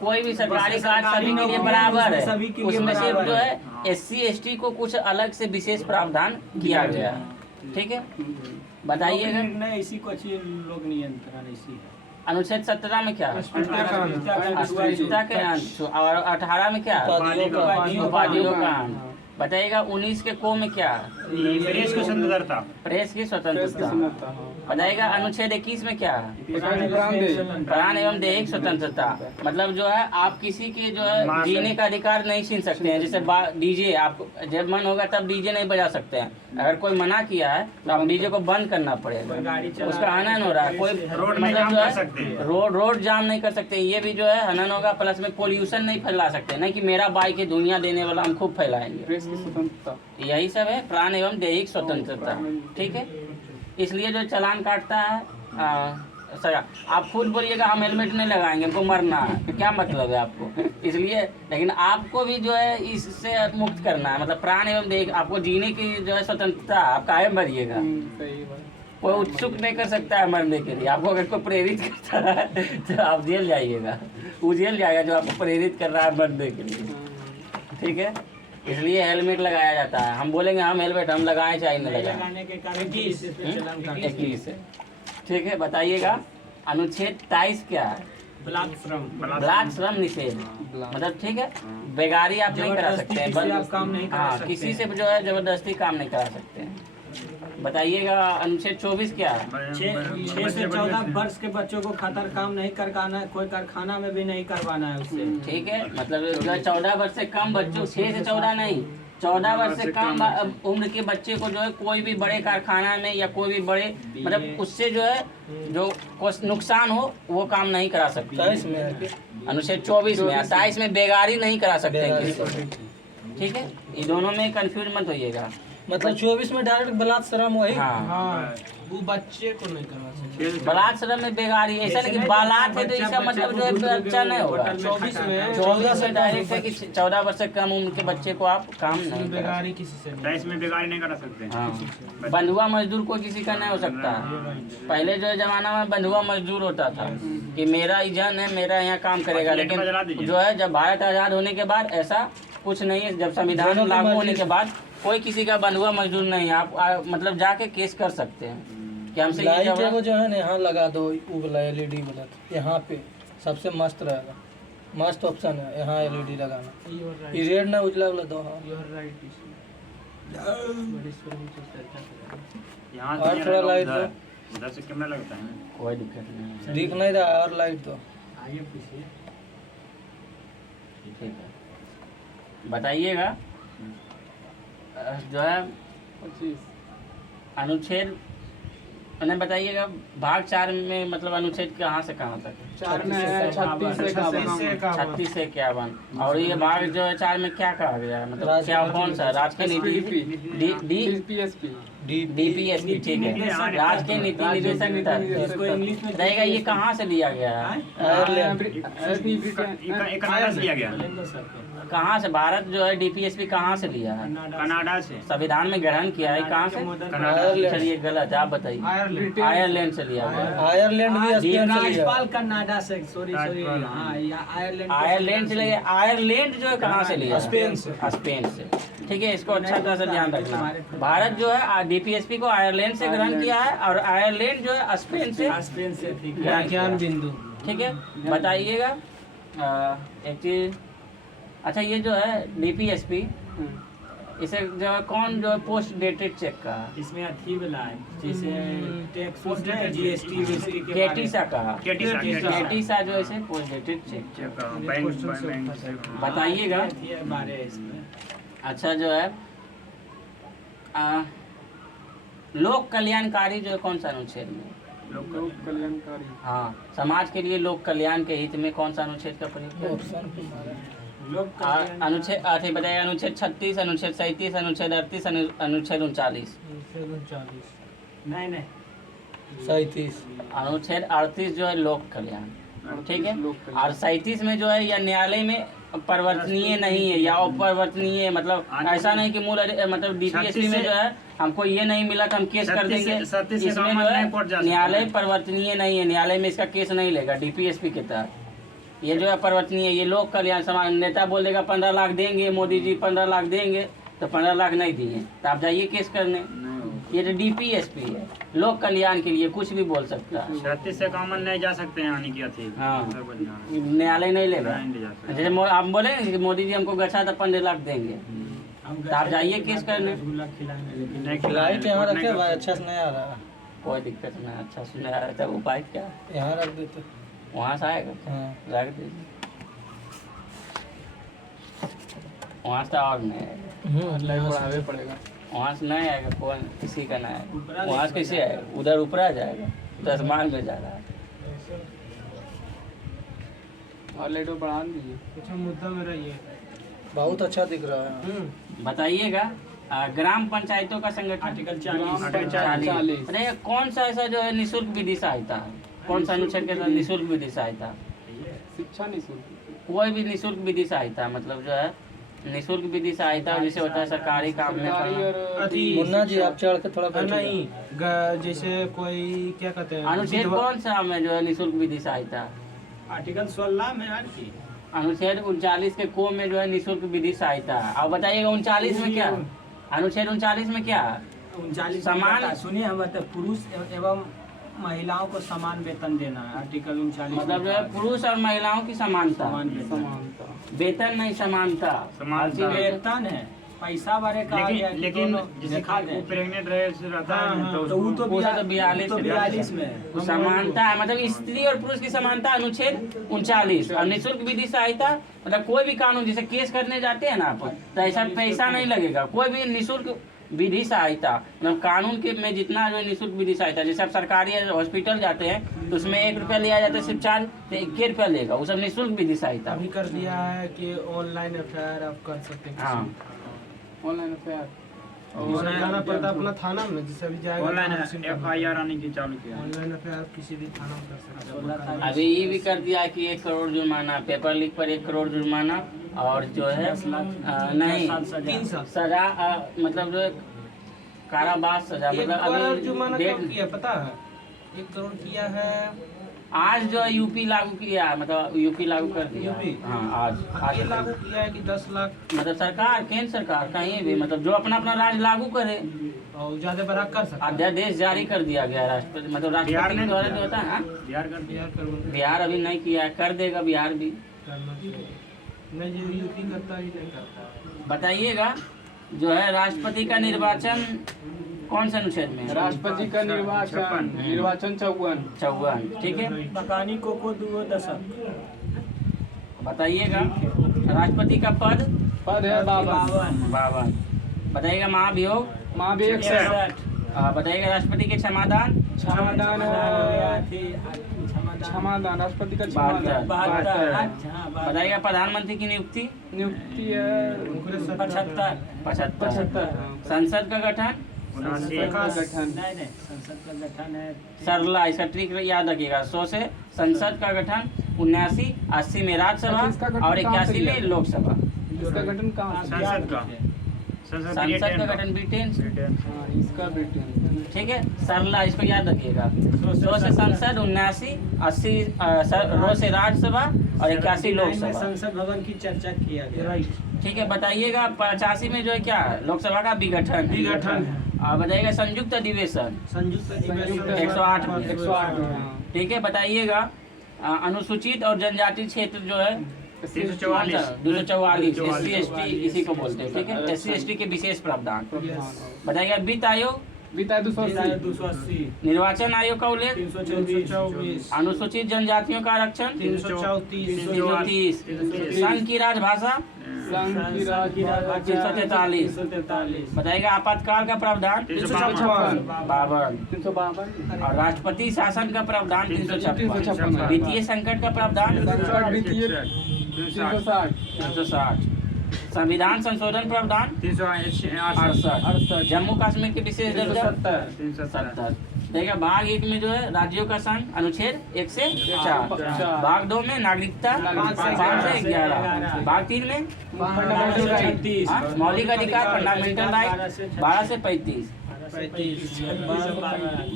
कोई भी सरकारी कार्य सभी के लिए बराबर है, उसमें सिर्फ जो है SC/ST को कुछ अलग से विशेष प्रावधान किया गया है, ठीक है। बताइएगा इसी को अच्छी लोक नियंत्रण इसी है। अनुच्छेद 17 में क्या है? अस्पृश्यता के अंश। और 18 में क्या है? उपाधियों का अंश। बताइएगा 19 के को में क्या है? प्रेस की स्वतंत्रता। प्रेस की स्वतंत्रता। बताइएगा अनुच्छेद 21 में क्या है? प्राण एवं दैहिक स्वतंत्रता। मतलब जो है आप किसी के जो है जीने का अधिकार नहीं छीन सकते हैं। जैसे डीजे, आपको जब मन होगा तब डीजे नहीं बजा सकते हैं। अगर कोई मना किया है तो आप डीजे को बंद करना पड़ेगा, उसका हनन हो रहा है। कोई मतलब जो है रोड जाम नहीं कर सकते, ये भी जो है हनन होगा। प्लस में पोल्यूशन नहीं फैला सकते, नहीं कि मेरा बाइक है धुइयां देने वाला, हम खूब फैलाएंगे। यही सब है प्राण एवं दैहिक स्वतंत्रता, ठीक है। इसलिए जो चालान काटता है सर, आप खुद बोलिएगा हम हेलमेट नहीं लगाएंगे, हमको मरना है, क्या मतलब है आपको? इसलिए लेकिन आपको भी जो है इससे मुक्त करना है, मतलब प्राण एवं दैहिक आपको जीने की जो है स्वतंत्रता, आप काहे मरिएगा? कोई उत्सुक नहीं कर सकता है मरने के लिए। आपको अगर कोई प्रेरित करता है तो आप जेल जाइएगा, वो जेल जाएगा जो आपको प्रेरित कर रहा है मरने के लिए, ठीक है। इसलिए हेलमेट लगाया जाता है। हम बोलेंगे हम हेलमेट हम लगाएं चाहे न लगाएं। 21 है, ठीक है। बताइएगा अनुच्छेद 23 क्या है? बलात् श्रम निषेध। मतलब ठीक है, बेगारी आप नहीं करा सकते हैं, हाँ किसी से जो है जबरदस्ती काम नहीं करा सकते हैं। बताइएगा अनुच्छेद 24 क्या है? 6 से 14 वर्ष के बच्चों को खातर काम नहीं करवाना है, कोई कारखाना में भी नहीं करवाना है उससे, ठीक है। मतलब जो है 14 वर्ष से कम बच्चों, 6 से 14 नहीं, 14 वर्ष से कम उम्र के बच्चे को जो है कोई भी बड़े कारखाना में या कोई भी बड़े मतलब उससे जो है जो नुकसान हो वो काम नहीं करा सकते। अनुच्छेद 24 में। 27 में बेगारी नहीं करा सकते हैं किसी को, ठीक है। ये दोनों में कंफ्यूज मत होइएगा। मतलब 24 में डायरेक्ट बलात्सरम वही। हाँ वो बच्चे को नहीं करवा सकते। बलात्सरम में बेगारी ऐसा नहीं कि बालात है तो इसका मतलब जो है बच्चा नहीं होगा। 24 में 14 से डायरेक्ट है कि 14 वर्ष से कम उम्र के बच्चे को आप काम नहीं करा बेगारी किसी से नहीं। 23 में बेगारी नहीं करा सकते। हाँ बंधुआ मजदूर कोई किसी का नहीं हो सकता। पहले जो जमाना में बंधुआ मजदूर होता था कि मेरा इजन है, मेरा यहाँ काम करेगा, लेकिन जो है जब भारत आज़ाद होने के बाद ऐसा कुछ नहीं है। जब संविधान लागू होने के बाद कोई किसी का बंधुआ मजदूर नहीं है। आप मतलब जाके केस कर सकते हैं कि हमसे ये लाइट जब वो जो है ना यहाँ लगा दो, वो वाला LED वाला यहाँ पे सबसे मस्त रहेगा, मस्त ऑप्शन है यहाँ LED लगाना। ये रेड ना उजला वाला दो। हाँ यहाँ और से थोड़ा लाइट उधर दो। उधर से कैमरा लगता है। कोई दिक्कत नहीं है। दिख नहीं रहा, और लाइट दो। आगे पीछे ठीक है बताइएगा। जो है 25 अनुच्छेद मैंने बताइएगा भाग 4 में मतलब अनुच्छेद कहाँ से कहाँ तक? 4 में है 36 से 36 से 51। और ये भाग जो है 4 में क्या कहा गया है? मतलब क्या कौन सा राजकीय नीति DPSP DPSP ठीक है, राजकीय नीति निदेशक इसको इंग्लिश में रहेगा। ये कहाँ से लिया गया है? एक कनाडा से लिया गया। कहाँ से? भारत जो है DPSP कहाँ से लिया है? कनाडा से। संविधान में ग्रहण किया है कहाँ से? चलिए गलत, आप बताइए। आयरलैंड से लिया गया है। आयरलैंड भी स्पेन से लिया। राज्यपाल कनाडा से, सॉरी हाँ आयरलैंड से लिया। आयरलैंड जो है कहाँ से लिया? स्पेन से। स्पेन से ठीक है। इसको अच्छा तरह से ध्यान रखना। भारत जो है DPSP को आयरलैंड से ग्रहण किया है और आयरलैंड जो है स्पेन से स्पेन से। ठीक है, ग्रहण किया ज्ञान है। बिंदु। ठीक है बताइएगा एक चीज। अच्छा ये जो है DPSP इसे जो है कौन जो है पोस्ट डेटेड चेक का इसमें अथी वाला है जैसे टैक्स है GST केटीसा का केटीसा केटीसा जो है इसे पोस्ट डेटेड चेक बताइएगा। बारे इसमें अच्छा जो है लोक कल्याणकारी जो है कौन सा अनुच्छेद में? लोक कल्याणकारी। हाँ समाज के लिए लोक कल्याण के हित में कौन सा अनुच्छेद का प्रयोग किया? ऑप्शन पे मारा। अनुच्छेद अरे बताइए। अनुच्छेद 36, अनुच्छेद 37, अनुच्छेद 38, अनुच्छेद 39। नहीं 37। अनुच्छेद 38 जो है लोक कल्याण ठीक है। और 37 में जो है या न्यायालय में परिवर्तनीय नहीं है या अपरिवर्तनीय है। मतलब ऐसा नहीं कि मूल मतलब DPSP में जो है हमको ये नहीं मिला तो हम केस कर देंगे। इसमें जो है न्यायालय परिवर्तनीय नहीं है, न्यायालय में इसका केस नहीं लेगा DPSP के तहत। ये जो है परिवर्तनीय है। ये लोक कल्याण समाज नेता बोल देगा 15 लाख देंगे मोदी जी, 15 लाख देंगे तो 15 लाख नहीं दिए तो आप जाइए केस करने। ये तो DPSP है, लोक कल्याण के लिए कुछ भी बोल सकता है। 36 से कॉमन नहीं जा सकते हैं यानी कि अथी। हाँ न्यायालय नहीं लेगा। जैसे आप बोले कि मोदी जी हमको गच्छा तो 15 लाख देंगे तो आप जाइए केस करने। लाइट यहाँ रखे भाई, अच्छा से नहीं आ रहा। कोई दिक्कत नहीं, अच्छा सुना आ रहा था। उपाय क्या यहाँ रख देते। वहाँ से आएगा? हाँ रख दीजिए। वहाँ से और नहीं आएगा। लाइट बढ़ावे पड़ेगा। वहाँ से नहीं आएगा, कौन किसी का नहीं आएगा। वहाँ से कैसे आएगा? उधर ऊपर आ जाएगा तो आसमान में जा रहा है। और लाइट बढ़ा दीजिए। अच्छा मुद्दा मेरा ये बहुत अच्छा दिख रहा है। बताइएगा ग्राम पंचायतों का संगठन आर्टिकल ग्राम 40। 40। बताइए कौन सा ऐसा जो है निःशुल्क विधि सहायता है? कौन सा अनुच्छेद के साथ निःशुल्क विधि सहायता? शिक्षा निःशुल्क। कोई भी निःशुल्क विधि सहायता मतलब जो है निःशुल्क विधि सहायता जैसे होता है सरकारी काम में करना। मुन्ना जी आप चढ़ के थोड़ा बैठिएगा। नहीं जैसे कोई क्या कहते हैं अनुच्छेद कौन सा में जो है निःशुल्क विधि सहायता? आर्टिकल 16 में यार की अनुच्छेद 39 के को में जो है निःशुल्क विधि सहायता। अब बताइएगा 39 में क्या? अनुच्छेद 39 में क्या? 39 समान सुनिए हम बताते पुरुष एवं महिलाओं को समान वेतन देना है। आर्टिकल 39 मतलब जो है पुरुष और महिलाओं की समानता। समान वेतन। समानता। वेतन नहीं समानता। समानता। वेतन है पैसा बारे का लेकिन जैसे दिखा वो प्रेग्नेंट रहे रहता है तो वो तो 42 में समानता है मतलब स्त्री और पुरुष की समानता। अनुच्छेद 39 और निःशुल्क विधि सहायता मतलब कोई भी कानून जैसे केस करने जाते हैं ना आप तो ऐसा पैसा नहीं लगेगा। कोई भी निःशुल्क विधि सहायता मतलब कानून के में जितना जो निःशुल्क विधि सहायता जैसे आप सरकारी हॉस्पिटल जाते हैं तो उसमें 1 रुपया लिया जाता है सिर्फ चार्ज तो 1 रुपया लेगा वो सब निःशुल्क विधि सहायता। अभी कर दिया है कि ऑनलाइन FIR आप कर सकते हैं। हाँ ऑनलाइन FIR जाना पड़ता अपना थाना में, जैसे अभी जाएगा ऑनलाइन FIR आने की चालू किया। ऑनलाइन FIR किसी भी थाना में कर सकते हैं। अभी ये भी कर दिया कि 1 करोड़ जुर्माना, पेपर लीक पर 1 करोड़ जुर्माना, और जो है नहीं 3 साल सजा, मतलब जो है कारावास सजा, 1 मतलब करोड़ अभी जुर्माना कब डेट किया पता है? 1 करोड़ किया है आज जो है यूपी लागू किया, मतलब यूपी लागू कर दिया। यूपी? हाँ आज ये लागू किया है कि 10 लाख मतलब सरकार, केंद्र सरकार कहीं भी मतलब जो अपना अपना राज लागू करे, और ज्यादा बड़ा कर सकता है। अध्यादेश जारी कर दिया गया राष्ट्रपति, मतलब राष्ट्रपति के द्वारा जो होता है। हाँ? बिहार कर दिया। बिहार अभी नहीं किया है, कर देगा बिहार भी। करना चाहिए। नहीं जो यूपी करता ही नहीं करता। बताइएगा जो है राष्ट्रपति का निर्वाचन कौन से अनुच्छेद में है? राष्ट्रपति का निर्वाचन 54, ठीक है। मकानी को 2 दशक। बताइएगा राष्ट्रपति का पद पद है 52। 52। बताइएगा महाभियोग, महाभियोग 61। बताइएगा राष्ट्रपति के क्षमादान क्षमादान राष्ट्रपति का क्षमादान 72। बताइएगा प्रधानमंत्री की नियुक्ति नियुक्ति है 75। संसद का गठन 79। गठन नहीं संसद का गठन है सरला, इसका ट्रिक याद रखिएगा। 100 से संसद का गठन, 79, 80 में राज्यसभा और 81 में लोकसभा। इसका गठन कहाँ से? संसद का संसद का गठन ब्रिटेन से, हाँ, इसका ब्रिटेन। ठीक है। सरला, इसको याद रखिएगा। 100 से संसद, 79, 80 रो से राज्यसभा और 81 लोकसभा। संसद भवन की चर्चा किया गया। ठीक है। बताइएगा 85 में जो है क्या लोकसभा का विघटन है। बताइएगा संयुक्त अधिवेशन संयुक्त अधिवेशन 108 में। 108 ठीक है। बताइएगा अनुसूचित और जनजाति क्षेत्र जो है 244 SC/ST इसी को बोलते हैं, ठीक है। SC/ST के विशेष प्रावधान। बताइएगा वित्त आयोग, वित्त आयोग 280। निर्वाचन आयोग का उल्लेख, 324। अनुसूचित जनजातियों का आरक्षण 334। 330। संघ की राजभाषा संघ की राजभाषा 343। बताइएगा आपातकाल का प्रावधान 52। 352। और राष्ट्रपति शासन का प्रावधान 356। 356। वित्तीय संकट का प्रावधान संकट वित्तीय 360। 360। संविधान संशोधन प्रावधान 368। जम्मू कश्मीर के विशेष दर्जा 370। 70। देखिए भाग 1 में जो है राज्यों का संघ अनुच्छेद 1 से 4। भाग 2 में नागरिकता 5 से 11। भाग 3 में मौलिक अधिकार फंडामेंटल राइट 12 से 35।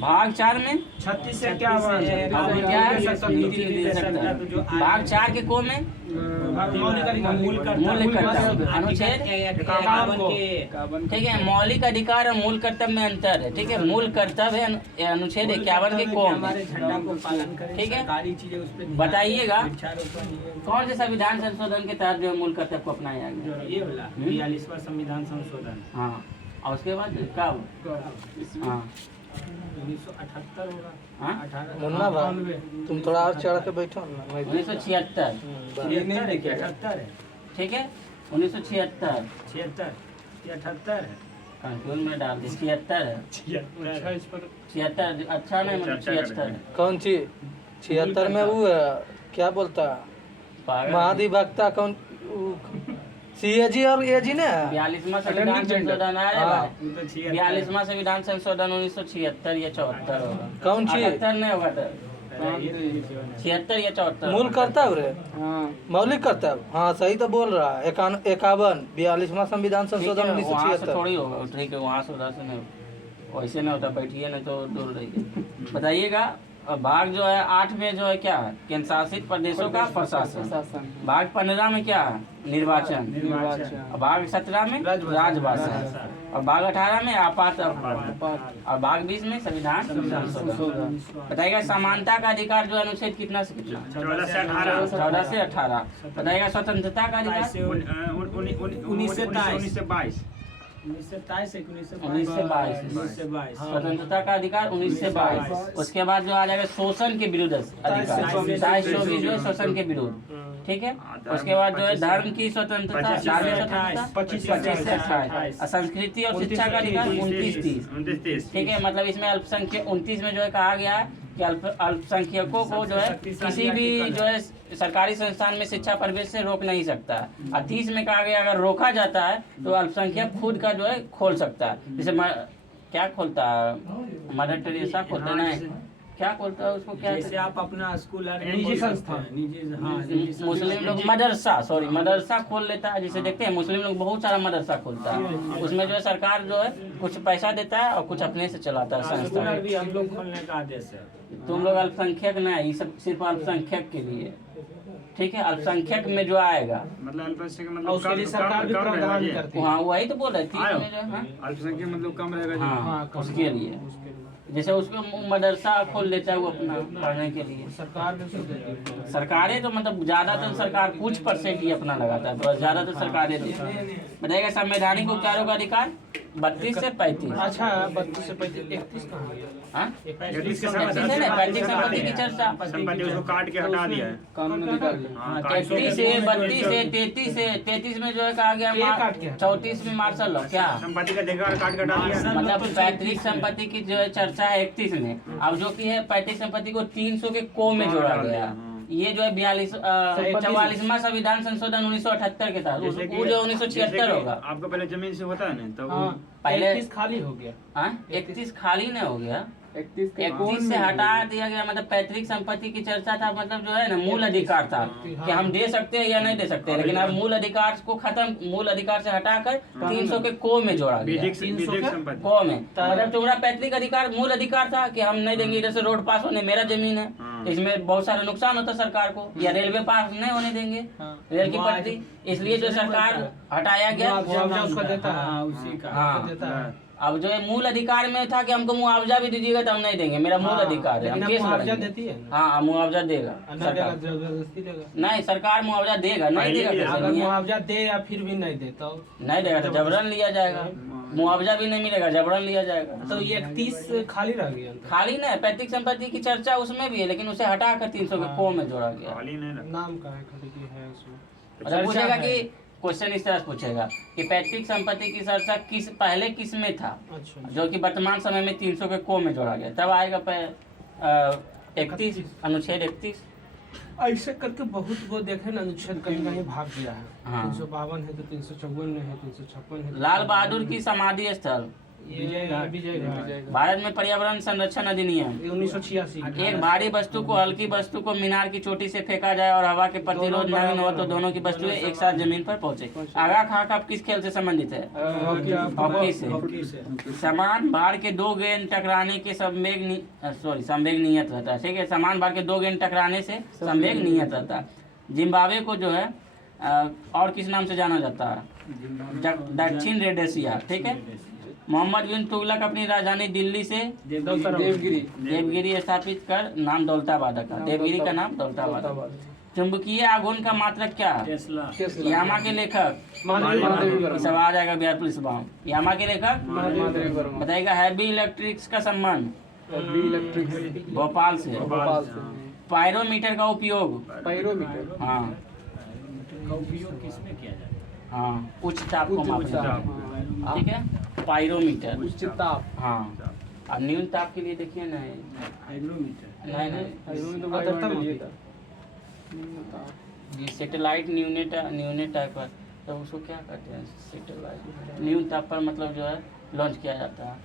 भाग 4 में 36 से 51। क्या है भाग 4 के को में मूल कर्तव्य अनुच्छेद 51। ठीक है। मौलिक अधिकार और मूल कर्तव्य में अंतर है, ठीक है। मूल कर्तव्य है अनुच्छेद 51 के को में, ठीक है। बताइएगा कौन से संविधान संशोधन के तहत जो है मूल कर्तव्य को अपनाया गया? ये वाला 42वां संविधान संशोधन। हाँ, और उसके बाद कब? हाँ 1978 होगा। हाँ? मुन्ना भाई तुम थोड़ा और चढ़ के बैठो ना। 1976, 78 है। ठीक है। 1976 76 या 78 है। कंफ्यूज में डाल दी। 76 है। 76 अच्छा नहीं, मतलब 76 है। कौन चीज 76 में वो है, क्या बोलता पागल। महाधिवक्ता कौन CAG और AG ने 42वां संविधान संशोधन आ रहा हाँ। है। 42वां संविधान संशोधन 1976 या 74 होगा। कौन चीज 78 नहीं होगा तो 76 या 74 मूल कर्तव्य रे हाँ मौलिक कर्तव्य। हाँ सही तो बोल रहा है। 51 42वां संविधान संशोधन वहाँ से 1976। थोड़ी होगा, ठीक है। वहाँ से उधर से नहीं होगा, वैसे नहीं होता। बैठिए नहीं तो दूर रहिए। बताइएगा भाग जो है 8 में जो है क्या है केंद्र शासित प्रदेशों का प्रशासन। भाग 15 में क्या है निर्वाचन। और भाग 17 में राजभाषा। और भाग 18 में आपात और भाग 20 में संविधान संशोधन। बताइएगा समानता का अधिकार जो है अनुच्छेद कितना से कितना? 14 से 18। बताइएगा स्वतंत्रता का अधिकार 19 से 22। 1922। स्वतंत्रता का अधिकार 19 से 22। उसके बाद जो आ जाएगा शोषण के विरुद्ध अधिकार 27 जो है शोषण के विरुद्ध, ठीक है। उसके बाद जो है धर्म की स्वतंत्रता 25 से 28। और संस्कृति और शिक्षा का अधिकार 29-30, ठीक है। मतलब इसमें अल्पसंख्यक 29 में जो है कहा गया है कि अल्पसंख्यकों को जो है किसी भी जो है सरकारी संस्थान में शिक्षा प्रवेश से रोक नहीं सकता। और 30 में कहा गया अगर रोका जाता है तो अल्पसंख्यक खुद का जो है खोल सकता है। जैसे क्या खोलता है, मदर टेरेसा खोलता है, क्या खोलता है उसको, क्या जैसे आप अपना स्कूल निजी संस्थान, मुस्लिम लोग मदरसा खोल लेता है। जिसे देखते हैं मुस्लिम लोग बहुत सारा मदरसा खोलता है, उसमें जो है सरकार जो है कुछ पैसा देता है और कुछ अपने से चलाता है संस्था। भी हम लोग खोलने का आदेश है। तुम लोग अल्पसंख्यक नहीं, ये सब सिर्फ अल्पसंख्यक के लिए, ठीक है। अल्पसंख्यक में जो आएगा मतलब अल्पसंख्यक और मतलब उसके लिए सरकार भी प्रावधान करती है। हाँ वही तो बोल रहे थे इसमें जो है। हाँ, अल्पसंख्यक मतलब कम रहेगा। हाँ उसके लिए जैसे उसको मदरसा खोल लेता है वो अपना पढ़ने के लिए। सरकार भी उसे देती है। सरकारें तो मतलब ज्यादातर सरकार कुछ % ही अपना लगाता है, तो ज्यादातर सरकारें देती है। बताइएगा संवैधानिक उपचारों का अधिकार 32 से 35। अच्छा 32 से 35 31 कहाँ गया? हाँ 31 के पैतृक संपत्ति की चर्चा। संपत्ति उसको काट के हटा दिया है। कानून निकाल दिया। हाँ, 31 से 32 से 33 में जो है कहा गया 34 में मार्शल लॉ क्या संपत्ति का अधिकार काट के हटा दिया है। मतलब पैतृक संपत्ति की जो है चर्चा है 31 में। अब जो की है पैतृक संपत्ति को 300 के को में जोड़ा गया। ये जो है 44वां संविधान संशोधन 1978 के तहत, वो जो 1976 होगा। आपको पहले जमीन से होता है ना, तो पहले 31 खाली हो गया। हाँ 31 खाली नहीं हो गया, 31 से हटा दिया गया। मतलब पैतृक संपत्ति की चर्चा था, मतलब जो है ना मूल अधिकार था कि हम दे सकते हैं या नहीं दे सकते, लेकिन अब मूल अधिकार को खत्म, मूल अधिकार से हटाकर 300 के को में जोड़ा गया। 300 संपत्ति को में मतलब तुम्हारा पैतृक अधिकार मूल अधिकार था कि हम नहीं देंगे, इधर से रोड पास होने मेरा जमीन है, इसमें बहुत सारा नुकसान होता है सरकार को, या रेलवे पास नहीं होने देंगे रेल की पटरी, इसलिए जो सरकार हटाया गया। उसका देता है उसी का हाँ देता है। अब जो है मूल अधिकार में था कि हमको मुआवजा भी दीजिएगा तो हम नहीं देंगे, मेरा मूल अधिकार है, हम केस मुआवजा लड़ेंगे। देती है ना? हाँ मुआवजा देगा सरकार, जबरदस्ती देगा। नहीं सरकार मुआवजा देगा, नहीं देगा कैसे अगर नहीं है? मुआवजा दे या फिर भी नहीं दे तो नहीं देगा तो जबरन लिया जाएगा, मुआवजा भी नहीं मिलेगा जबरन लिया जाएगा। तो ये 31 खाली रह गया। खाली नहीं, पैतृक संपत्ति की चर्चा उसमें भी है, लेकिन उसे हटाकर 300 के को में जोड़ा गया। खाली नहीं रखा। नाम का है खाली की है उसमें। मतलब पूछेगा कि क्वेश्चन इस तरह से पूछेगा कि पैतृक संपत्ति की चर्चा पहले किस में था, अच्छा जो कि वर्तमान समय में 300 के को में जोड़ा गया, तब आएगा 31 अनुच्छेद 31। ऐसे करके बहुत वो देखे ना अनुच्छेद कहीं कहीं भाग गया है। हाँ। 352 है तो 354 में है, 356 है। लाल बहादुर की समाधि स्थल विजय भारत में पर्यावरण संरक्षण अधिनियम 1986। एक भारी वस्तु को हल्की वस्तु को मीनार की चोटी से फेंका जाए और हवा के प्रतिरोध न हो तो दोनों की वस्तुएं एक साथ जमीन पर पहुंचे। आगा खां कब किस खेल से संबंधित है? हॉकी से। समान भार के दो गेंद टकराने के संवेग नियत रहता है, ठीक है। समान भार के दो गेंद टकराने से संवेग नियत रहता है। जिम्बाब्वे को जो है और किस नाम से जाना जाता है? दक्षिण रोडेशिया, ठीक है। मोहम्मद बिन तुगलक अपनी राजधानी दिल्ली से देवगिरी स्थापित कर नाम दौलताबाद का, देवगिरी का नाम दौलताबाद। चुंबकीय आघूर्ण का मात्रक क्या है? यामा के लेखक सब आ जाएगा बिहार पुलिस बाम। यामा के लेखक बताइएगा। हैवी इलेक्ट्रिक्स का संबंध भोपाल से। पायरोमीटर का उपयोग हाँ का उपयोग किसमें किया जाता है? हाँ उच्च ताप को मापने, ठीक है। पायरोमीटर उच्च ताप। हाँ और न्यून ताप के लिए देखिए ना, हाइग्रोमीटर। नहीं ये सेटेलाइट न्यूनेट टाइप पर, तो उसको क्या कहते हैं? सेटेलाइट न्यून ताप पर मतलब जो है लॉन्च किया जाता है।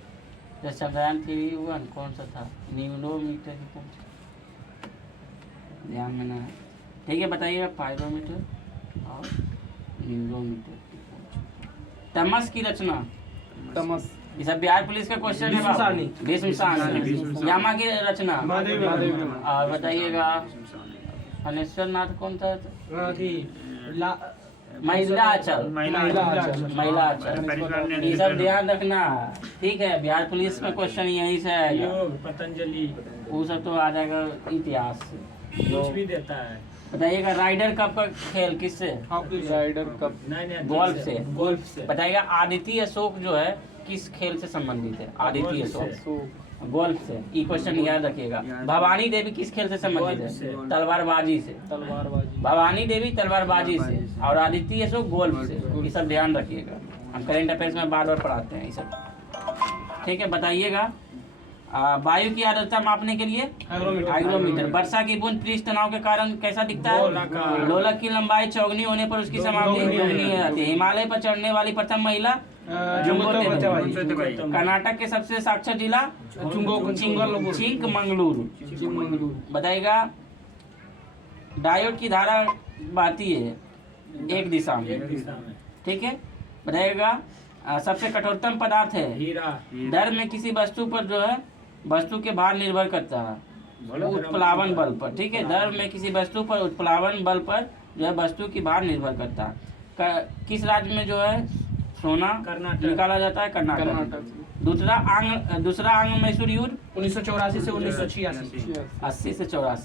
जैसे चंद्रयान 3 हुआ कौन सा था? न्यूनोमीटर ही कौन सा ध्यान में ना है, ठीक है। बताइएगा पायरोमीटर और न्यूनोमीटर। तमस की रचना, ये सब बिहार पुलिस का क्वेश्चन है। भीष्म साहनी। यामा की रचना और बताइएगा। फनेश्वर नाथ कौन था? महिलाचल। ये सब ध्यान रखना, ठीक है। बिहार पुलिस में क्वेश्चन यहीं से आएगा। पतंजलि वो सब तो आ जाएगा इतिहास से, कुछ भी देता है। बताइएगा। राइडर कप का खेल किससे? राइडर कप गोल्फ से। बताइएगा। आदित्य अशोक जो है किस खेल से संबंधित है? आदित्य अशोक गोल्फ से। ये क्वेश्चन याद रखिएगा। भवानी देवी किस खेल से संबंधित है? तलवारबाजी से। भवानी देवी तलवारबाजी से और आदित्य अशोक गोल्फ से। ये सब ध्यान रखिएगा, हम करेंट अफेयर्स में बार बार पढ़ाते हैं ये सब, ठीक है। बताइएगा वायु की आर्द्रता मापने के लिए हाइग्रोमीटर। वर्षा की बूंद पृष्ठ तनाव के कारण कैसा दिखता है? लोलक की लंबाई चौगुनी होने पर उसकी समाप्ति दुगनी हो जाती है। हिमालय पर चढ़ने वाली प्रथम महिला कर्नाटक के सबसे साक्षर जिला चिंकमंगलुरु। बताइएगा डायोड की धारा बहती है एक दिशा में, ठीक है। बताइएगा सबसे कठोरतम पदार्थ है दर में किसी वस्तु पर जो है वस्तु के भार निर्भर करता है उत्प्लावन बल पर, ठीक है। दर में किसी वस्तु पर उत्प्लावन बल पर जो है वस्तु की भार निर्भर करता है। किस राज्य में जो है सोना निकाला जाता है? कर्नाटक। दूसरा आंग मैसूर युद्ध 1984 से 1986 80 से 84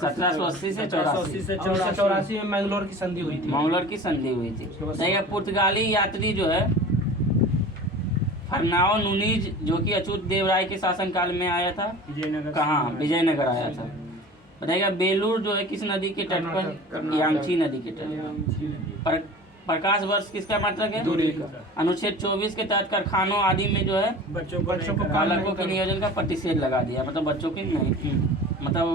1780 से 1984 में मैंगलोर की संधि हुई थी। मंगलोर की संधि हुई थी। देखिए पुर्तगाली यात्री जो है फर्नाओ नुनीज जो कि अछूत देवराय के शासनकाल में आया था, कहाँ? विजयनगर आया था। बताइएगा बेलूर जो है किस नदी के तट पर? यांगची नदी के तट पर। प्रकाश वर्ष किसका मात्रक है? अनुच्छेद 24 के तहत कारखानों आदि में जो है बच्चों को बालकों के नियोजन का प्रतिषेध लगा दिया, मतलब बच्चों की नहीं, मतलब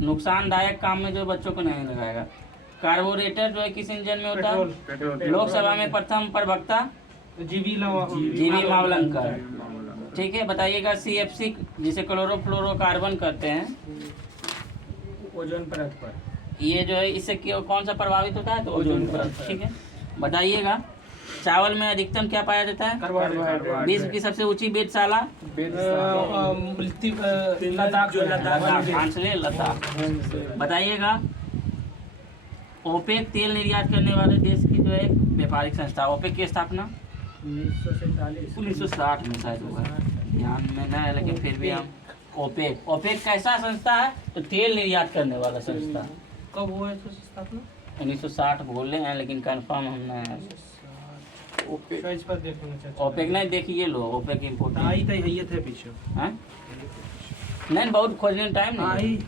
नुकसानदायक काम में जो बच्चों को नहीं लगाएगा। कार्बोरेटर जो है किस इंजन में होता है? लोकसभा में प्रथम प्रवक्ता जीवी मावलंकर, ठीक है। बताइएगा CFC जिसे क्लोरोफ्लोरोकार्बन कहते हैं, ओजोन परत पर ये जो है इससे कौन सा प्रभावित होता है? तो ओजोन परत, ठीक है। बताइएगा चावल में अधिकतम क्या पाया जाता है? कार्बोहाइड्रेट। विश्व की सबसे ऊंची वेधशाला लद्दाख। बताइएगा ओपेक तेल निर्यात करने वाले देश की जो है व्यापारिक संस्था, ओपेक की स्थापना 1960 में शायद होगा, ध्यान में न है लेकिन फिर भी हम ओपेक कैसा संस्था है? तो तेल निर्यात करने वाला संस्था। कब हुआ है स्थापना? 1960 बोल रहे हैं लेकिन कंफर्म हम नहीं। ओपेक नहीं देखिए लो, ओपेक इम्पोर्टेंट है पीछे नहीं, बहुत खोजने टाइम नहीं।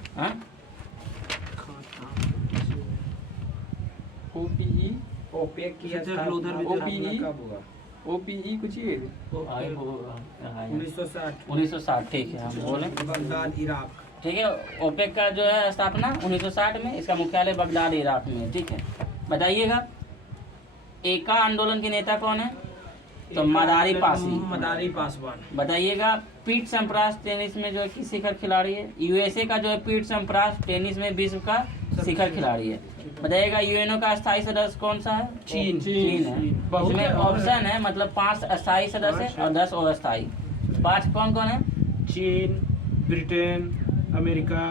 ओपेक की OPE कुछ ही 1960, ठीक है हम बोले बगदाद इराक, ठीक है। ओपेक का जो है स्थापना 1960 में, इसका मुख्यालय बगदाद इराक में है, ठीक है। बताइएगा एका आंदोलन के नेता कौन है? तो मदारी पासवान। बताइएगा पीट सम्प्रास टेनिस में जो है किस शिखर खिलाड़ी है? USA का जो है पीट सम्प्रास टेनिस में विश्व का शिखर खिलाड़ी है। बताइएगा UNO का स्थायी सदस्य कौन सा है? चीन है। इसमें ऑप्शन है, मतलब 5 स्थायी सदस्य और 10 अस्थायी। 5 कौन कौन है? चीन, ब्रिटेन, अमेरिका,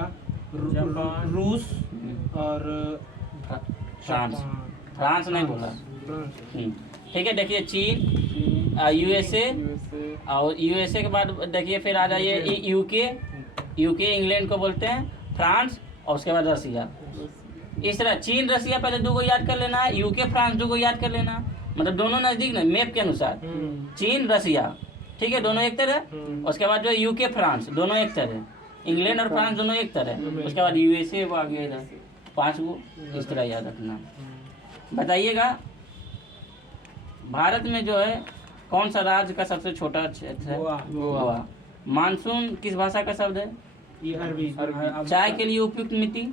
रूस और फ्रांस नहीं बोला, ठीक है। देखिए चीन, USA और USA के बाद देखिए फिर आ जाइए UK इंग्लैंड को बोलते हैं, फ्रांस और उसके बाद रसिया। इस तरह चीन रसिया पहले 2 को याद कर लेना है, UK फ्रांस 2 को याद कर लेना, मतलब दोनों नजदीक ना मैप के अनुसार। चीन रसिया, ठीक है, दोनों एक तरह। उसके बाद जो है UK फ्रांस दोनों एक तरह, इंग्लैंड और फ्रांस दोनों एक तरह। उसके बाद USA वो आ गया इधर, 5 को इस तरह याद रखना। बताइएगा भारत में जो है कौन सा राज्य का सबसे छोटा क्षेत्र है? गोवा। मानसून किस भाषा का शब्द है? चाय के लिए उपयुक्त मिट्टी?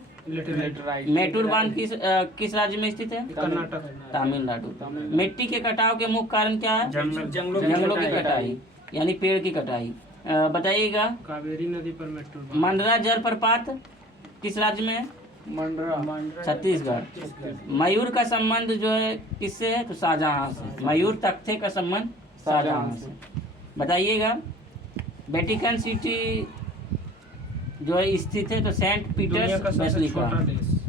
मेटूर बांध किस राज्य में स्थित है? कर्नाटक, तमिलनाडु। मिट्टी के कटाव के मुख्य कारण क्या है? जंगलों की कटाई, यानी पेड़ की कटाई। बताइएगा कावेरी नदी पर मेट्रो। मंडरा जलप्रपात किस राज्य में है? छत्तीसगढ़। मयूर का संबंध जो है किससे है? तो शाहजहां से। मयूर तख्ते का संबंध शाहजहां से। बताइएगा वेटिकन सिटी जो है स्थित है तो सेंट पीटर्स बेसिलिका,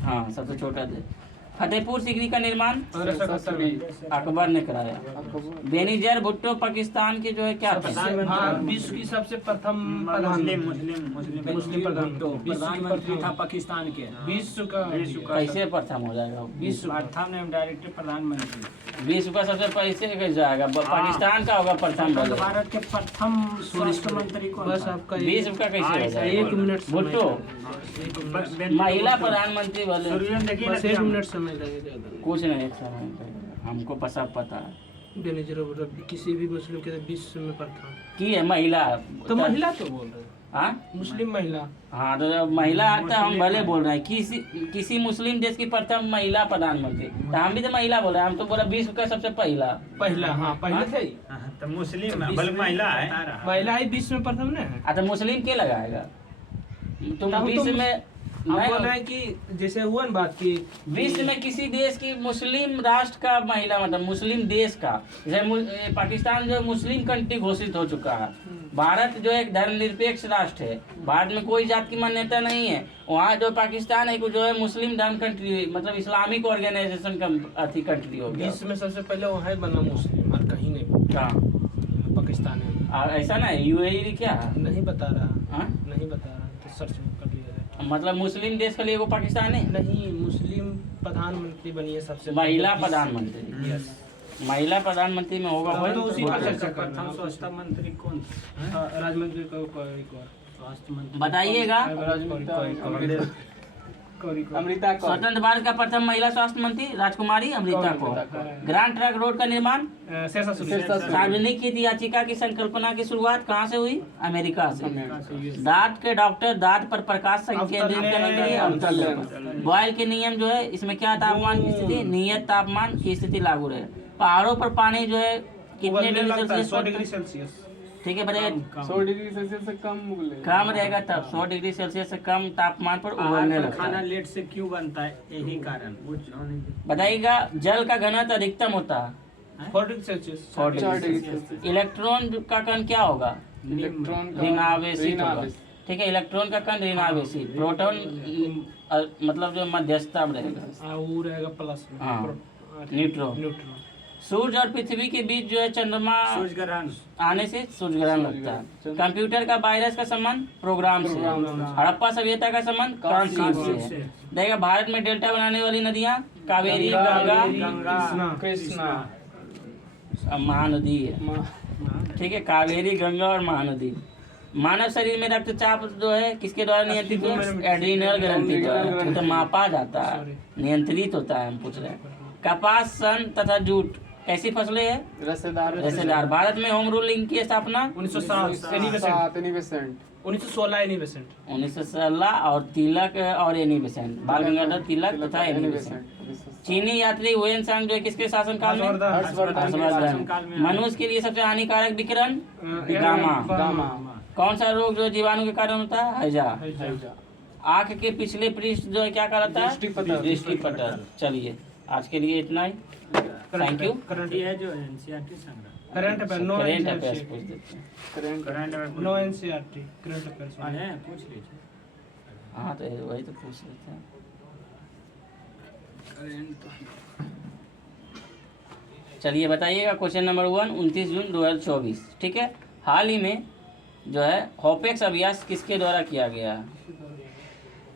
हाँ सबसे छोटा देश। फतेहपुर सीकरी का निर्माण अकबर ने कराया। बेनीजर भुट्टो पाकिस्तान के जो है क्या विश्व की सबसे प्रथम मुस्लिम प्रधानमंत्री था पाकिस्तान के। विश्व का कैसे प्रथम हो जाएगा? विश्व प्रथम ने डायरेक्ट प्रधानमंत्री। विश्व का सबसे पैसे कैसे जाएगा? पाकिस्तान का होगा प्रथम। भारत के प्रथम स्वास्थ्य मंत्री को बस आपका विश्व का कैसे हो जाएगा? 1 मिनट भुट्टो महिला प्रधानमंत्री बोले। 1 मिनट समय कुछ नहीं, एक समय हमको सब पता है। किसी भी मुस्लिम के विश्व में प्रथम की है महिला, तो महिला तो बोल रहे हाँ मुस्लिम महिला। हाँ, तो जब महिला आता है हम भले बोल रहे हैं किसी मुस्लिम देश की प्रथम महिला प्रधानमंत्री, तो हम भी तो महिला बोल रहे हैं, हम तो बोला विश्व का सबसे पहला। हाँ पहले थे तो मुस्लिम बल्कि महिला है, महिला ही विश्व में प्रथम ने है। तो मुस्लिम के लगाएगा तुम तब विश्व तुम- में आप नहीं, बोल रहे हैं कि जैसे हुआ ना बात की विश्व में किसी देश की मुस्लिम राष्ट्र का महिला मतलब मुस्लिम देश का, जैसे पाकिस्तान जो मुस्लिम कंट्री घोषित हो चुका है। भारत जो एक धर्मनिरपेक्ष राष्ट्र है, भारत में कोई जात की मान्यता नहीं है। वहाँ जो पाकिस्तान है जो है मुस्लिम धर्म कंट्री मतलब इस्लामिक ऑर्गेनाइजेशन का अथी कंट्री हो गया। विश्व में सबसे पहले वहाँ बना मुस्लिम और कहीं नहीं कहाँ पाकिस्तान में। ऐसा ना है, यूएई क्या है? नहीं बता रहा, हाँ? नहीं बता रहा, तो सर्च कर लिया जाए। मतलब मुस्लिम देश के लिए वो पाकिस्तान है? नहीं, मुस्लिम प्रधानमंत्री बनी है सबसे महिला पहले। प्रधानमंत्री, यस। महिला प्रधानमंत्री में होगा हाँ, तो उसी पर चर्चा करना प्रथम है। स्वच्छता मंत्री कौन था? राज्यमंत्री को एक और स्वास्थ्य मंत्री बताइएगा। अमृता कौर। स्वतंत्र भारत का प्रथम महिला स्वास्थ्य मंत्री राजकुमारी Amrita Kaur. Grand trunk road का निर्माण शेरशाह सूरी। सार्वजनिक हित याचिका की संकल्पना की शुरुआत कहाँ से हुई? अमेरिका से। दांत के डॉक्टर दांत पर प्रकाश संकेंद्रित करने के लिए अवतल। बॉयल के नियम जो है इसमें क्या तापमान की स्थिति, नियत तापमान की स्थिति लागू रहे। पहाड़ों पर पानी जो है कितने डिग्री सेल्सियस 100 पर? Degree Celsius. ठीक है बताइए। 100 डिग्री सेल्सियस से कम कम रहेगा तब 100 डिग्री सेल्सियस से कम तापमान पर उबलने आहार पर लगता खाना है। लेट से क्यों बनता है? यही कारण। बताइएगा जल का घनत्व अधिकतम होता है 4 degree Celsius. 100 degree Celsius. Electron का कण क्या होगा? इलेक्ट्रॉन ऋणावेशित होगा। ठीक है, इलेक्ट्रॉन का कण ऋणावेशित, प्रोटॉन मतलब जो मध्यस्थता में रहेगा। वो रहेगा प्लस में। हाँ, न्यूट्रॉन। न्यूट्रॉन। सूर्य और पृथ्वी के बीच जो है चंद्रमा सूर्य ग्रहण आने से सूर्य ग्रहण लगता है। कंप्यूटर का वायरस का संबंध प्रोग्राम से है। हड़प्पा सभ्यता का संबंध कांस्य से है। देखिए भारत में डेल्टा बनाने वाली नदियां कावेरी, गंगा, कृष्णा, महानदी है। ठीक है, कावेरी, गंगा और महानदी। मानव शरीर में रक्तचाप जो है किसके द्वारा नियंत्रित है? एड्रीनल ग्रंथि द्वारा। तो मापा जाता है, नियंत्रित होता है। हम पूछ रहे हैं कपास, सन तथा जूट कैसी फसलें हैं? रेशेदार। भारत में होम रूलिंग की स्थापना 1907 1916 एनी बेसेंट। 1916 और तिलक और एनी बेसेंट, बाल गंगाधर तिलक तथा एनी बेसेंट। चीनी यात्री हुएन सांग जो है किसके शासनकाल में? हर्षवर्धन। मनुष्य के लिए सबसे हानिकारक विकिरण गामा। कौन सा रोग जो जीवाणु के कारण होता है? हैजा। आंख के पिछले पृष्ठ जो है क्या कहलाता है? दृष्टिपटल। चलिए आज के लिए इतना ही। Thank you. करंट है जो एनसीईआरटी संग्रह current affair no current affairs पूछ देते हैं। Current no NCERT current affairs. है, पूछ लीजिए। हाँ तो वही तो पूछ लेते हैं। चलिए बताइएगा क्वेश्चन नंबर 1 29 जून 2024। ठीक है, हाल ही में जो है होपेक्स अभ्यास किसके द्वारा किया गया?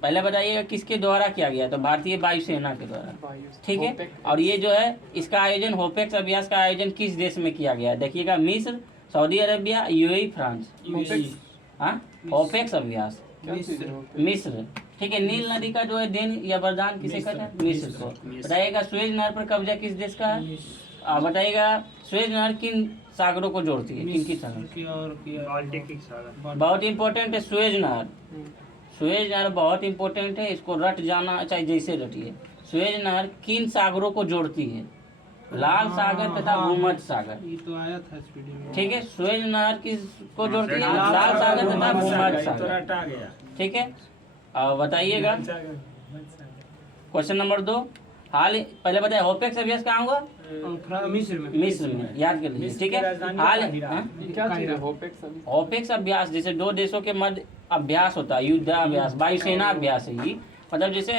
पहले बताइएगा किसके द्वारा किया गया? तो भारतीय वायुसेना के द्वारा। ठीक है, और ये जो है इसका आयोजन होपेक्स अभ्यास का आयोजन किस देश में किया गया? देखिएगा मिस्र, सऊदी अरेबिया, यूएई, फ्रांस। हाँ, होपेक्स अभ्यास मिस्र। ठीक है, नील नदी का जो है देन या वरदान किसे कहते हैं? मिस्र को। बताइएगा स्वेज नहर पर कब्जा किस देश का है? बताइएगा स्वेज नहर किन सागरों को जोड़ती है? किन सागर? बाल्टिक सागर। बहुत इंपॉर्टेंट है स्वेज नहर। स्वेज नहर बहुत इंपॉर्टेंट है, इसको रट जाना चाहे जैसे रटिए। स्वेज नहर किन सागरों को जोड़ती है? लाल सागर तथा भूमध्य सागर। ये तो आया था इस वीडियो में। ठीक है, स्वेज नहर किसको जोड़ती है? लाल सागर तथा भूमध्य तो सागर। रटा गया। ठीक है, अब बताइएगा क्वेश्चन नंबर 2। पहले बताइए होपेक्स अभ्यास कहाँ हुआ? मिस्र में। मिस्र में, याद कर लीजिए। ठीक है, होपेक्स अभ्यास जैसे दो देशों के मध्य अभ्यास होता है, युद्ध अभ्यास, वायुसेना अभ्यास है ये। मतलब जैसे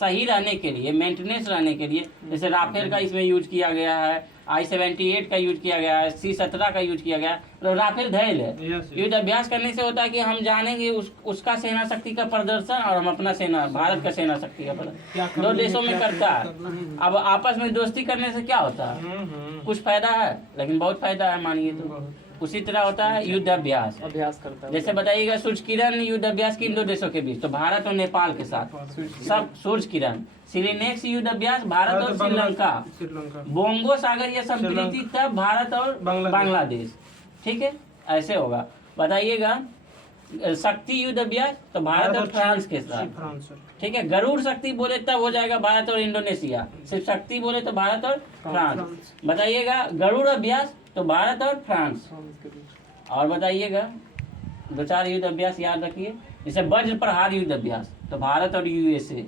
सही रहने के लिए, मेंटेनेंस रहने के लिए, जैसे राफेल का इसमें यूज किया गया है, I-78 का यूज किया गया है, C-17 का यूज किया गया है। तो राफेल धैर्य है। युद्ध अभ्यास करने से होता है कि हम जानेंगे उसका सेना शक्ति का प्रदर्शन और हम अपना सेना, भारत का सेना शक्ति का प्रदर्शन दो देशों में करता है। अब आपस में दोस्ती करने से क्या होता है? कुछ फायदा है, लेकिन बहुत फायदा है मानिए तो। उसी तरह होता है युद्ध अभ्यास करता है। जैसे बताइएगा सूर्य किरण युद्ध अभ्यास किन दो देशों के बीच? तो भारत और नेपाल के साथ सब सूर्य किरण। सिरिनेक्स युद्ध अभ्यास भारत और श्रीलंका। बोंगो सागर ये संप्रीति तब भारत और बांग्लादेश। ठीक है, ऐसे होगा। बताइएगा शक्ति युद्ध अभ्यास तो भारत और फ्रांस के साथ, फ्रांस। ठीक है। गरुड़ शक्ति बोले तब हो जाएगा भारत और इंडोनेशिया, सिर्फ शक्ति बोले तो भारत और फ्रांस। बताइएगा गरुड़ अभ्यास तो भारत और फ्रांस। और बताइएगा 2-4 युद्ध अभ्यास याद रखिए, जैसे वज्र प्रहार युद्ध अभ्यास तो भारत और यूएसए,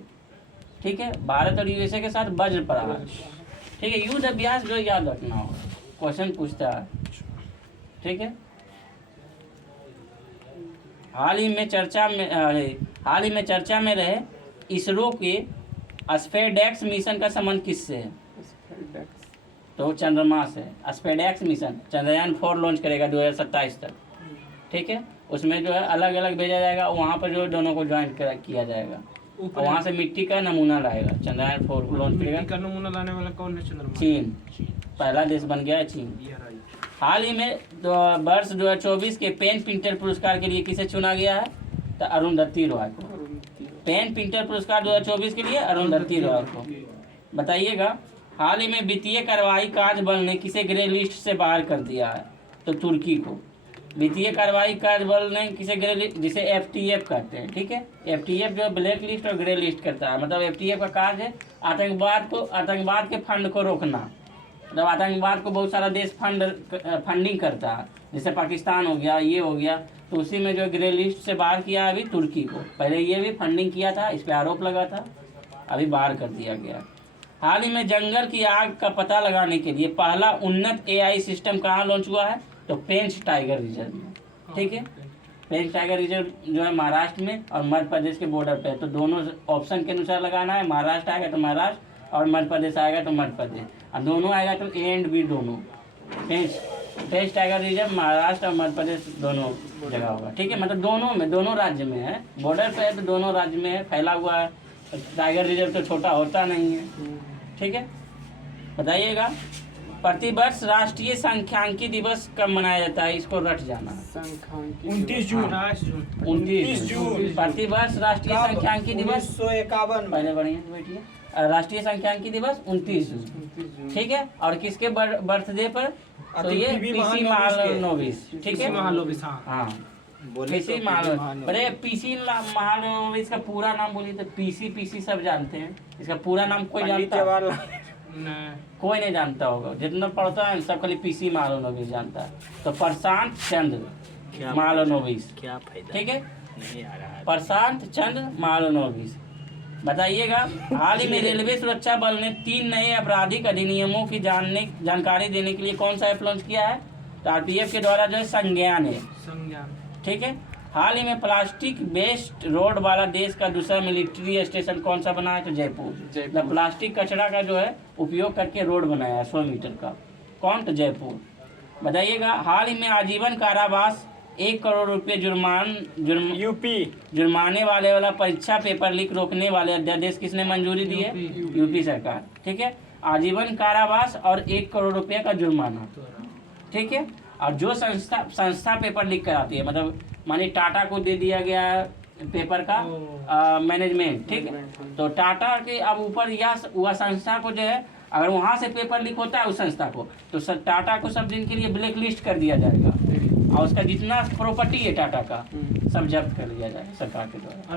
ठीक है, भारत और यूएसए के साथ वज्र प्रहार, ठीक है। युद्ध अभ्यास जो याद रखना होगा, क्वेश्चन पूछता है, ठीक है। हाल ही में चर्चा में रहे इसरो के स्पेसडेक्स मिशन का संबंध किससे है? तो चंद्रमा से। स्पेसडेक्स मिशन चंद्रयान 4 लॉन्च करेगा 2027 तक, ठीक है। उसमें जो है अलग अलग भेजा जाएगा, वहाँ पर जो दोनों को ज्वाइन किया जाएगा और वहाँ से मिट्टी का नमूना लाएगा। चंद्रयान 4 लॉन्च करेगा। का नमूना लाने वाला कौन है? चंद्रमा। चीन, पहला देश बन गया है चीन। हाल ही में वर्ष 2024 के पेन पिंटर पुरस्कार के लिए किसे चुना गया है? तो अरुंधति रॉय को। पेन पिंटर पुरस्कार 2024 के लिए अरुंधति रॉय को। बताइएगा हाल ही में वित्तीय कार्रवाई कार्य बल ने किसे ग्रे लिस्ट से बाहर कर दिया है? तो तुर्की को। वित्तीय कार्रवाई कार्य बल ने किसे ग्रे लिस्ट, जिसे FTF कहते हैं, ठीक है। FTF जो ब्लैक लिस्ट और ग्रे लिस्ट करता है, मतलब FTF का कार्य है आतंकवाद के फंड को रोकना। मतलब आतंकवाद को बहुत सारा देश फंडिंग करता है, जैसे पाकिस्तान हो गया, ये हो गया, तो उसी में जो ग्रे लिस्ट से बाहर किया है अभी तुर्की को। पहले ये भी फंडिंग किया था, इस पर आरोप लगा था, अभी बाहर कर दिया गया। हाल ही में जंगल की आग का पता लगाने के लिए पहला उन्नत AI सिस्टम कहाँ लॉन्च हुआ है? तो पेंच टाइगर रिजर्व में, ठीक है। पेंच टाइगर रिजर्व जो है महाराष्ट्र में और मध्य प्रदेश के बॉर्डर पे है, तो दोनों ऑप्शन के अनुसार लगाना है। महाराष्ट्र आएगा तो महाराष्ट्र और मध्य प्रदेश आएगा तो मध्य प्रदेश, और दोनों आएगा तो A और B दोनों। पेंच टाइगर रिजर्व महाराष्ट्र और मध्य प्रदेश दोनों जगह होगा, ठीक है। मतलब दोनों राज्य में है, बॉर्डर पे है तो दोनों राज्य में है, फैला हुआ है। टाइगर रिजर्व तो छोटा होता नहीं है, ठीक है। बताइएगा प्रतिवर्ष राष्ट्रीय सांख्यिकी दिवस कब मनाया जाता है? इसको रट जाना। 29 जून। 29 जून प्रतिवर्ष राष्ट्रीय सांख्यिकी दिवस 1951 पहले बढ़िया बैठिए। राष्ट्रीय सांख्यिकी दिवस 29 जून, ठीक है। और किसके बर्थडे पर? तो ये PC महालनोबिस, ठीक है। हाँ PC महालनोबिस का पूरा नाम बोलिए तो PC सब जानते हैं। इसका पूरा नाम कोई जानता है? कोई नहीं जानता होगा, जितना पढ़ता है सब खाली PC महालनोबिस जानता है। तो प्रशांत चंद्र महालनोबिस, ठीक है, प्रशांत चंद्र महालनोबिस। बताइएगा हाल ही में रेलवे सुरक्षा बल ने 3 नए आपराधिक अधिनियमों की जानकारी देने के लिए कौन सा ऐप लॉन्च किया है? तो RPF के द्वारा जो है संज्ञान है, ठीक है। हाल ही में प्लास्टिक वेस्ट रोड वाला देश का दूसरा मिलिट्री स्टेशन कौन सा बना है? तो जयपुर। प्लास्टिक कचरा का जो है उपयोग करके रोड बनाया है 100 मीटर का, कौन? तो जयपुर। बताइएगा हाल ही में आजीवन कारावास 1 करोड़ रुपये जुर्माने वाला परीक्षा पेपर लीक रोकने वाले अध्यादेश किसने मंजूरी दी है? यूपी सरकार, ठीक है। आजीवन कारावास और 1 करोड़ रुपये का जुर्माना, ठीक है। और जो संस्था पेपर लीक कराती है, मतलब मानिए टाटा को दे दिया गया है पेपर का मैनेजमेंट, ठीक है। तो टाटा के अब ऊपर या वह संस्था को जो है, अगर वहाँ से पेपर लीक होता है उस संस्था को, तो टाटा को सब दिन के लिए ब्लैक लिस्ट कर दिया जाएगा और उसका जितना प्रॉपर्टी है टाटा का सब जब्त कर लिया जाएगा सरकार के द्वारा।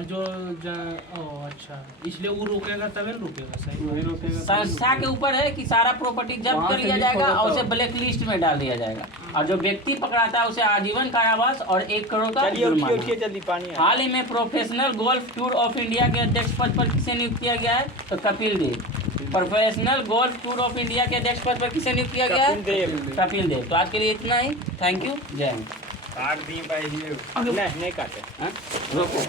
और अच्छा, इसलिए वो रोकेगा तभी रुकेगा, सही रोकेगा। संस्था के ऊपर है कि सारा प्रॉपर्टी जब्त कर लिया जाएगा और उसे ब्लैक लिस्ट में डाल दिया जाएगा, और जो व्यक्ति पकड़ाता है उसे आजीवन कारावास और 1 करोड़ का जुर्माना। हाल ही में professional golf tour of India के अध्यक्ष पद पर किसे नियुक्त किया गया है? तो Kapil Dev. Professional golf tour of India के अध्यक्ष पद पर किसे नियुक्त किया गया है? कपिल देव। तो आज के लिए इतना ही, थैंक यू, जय हिंद। नहीं काटे। रोको।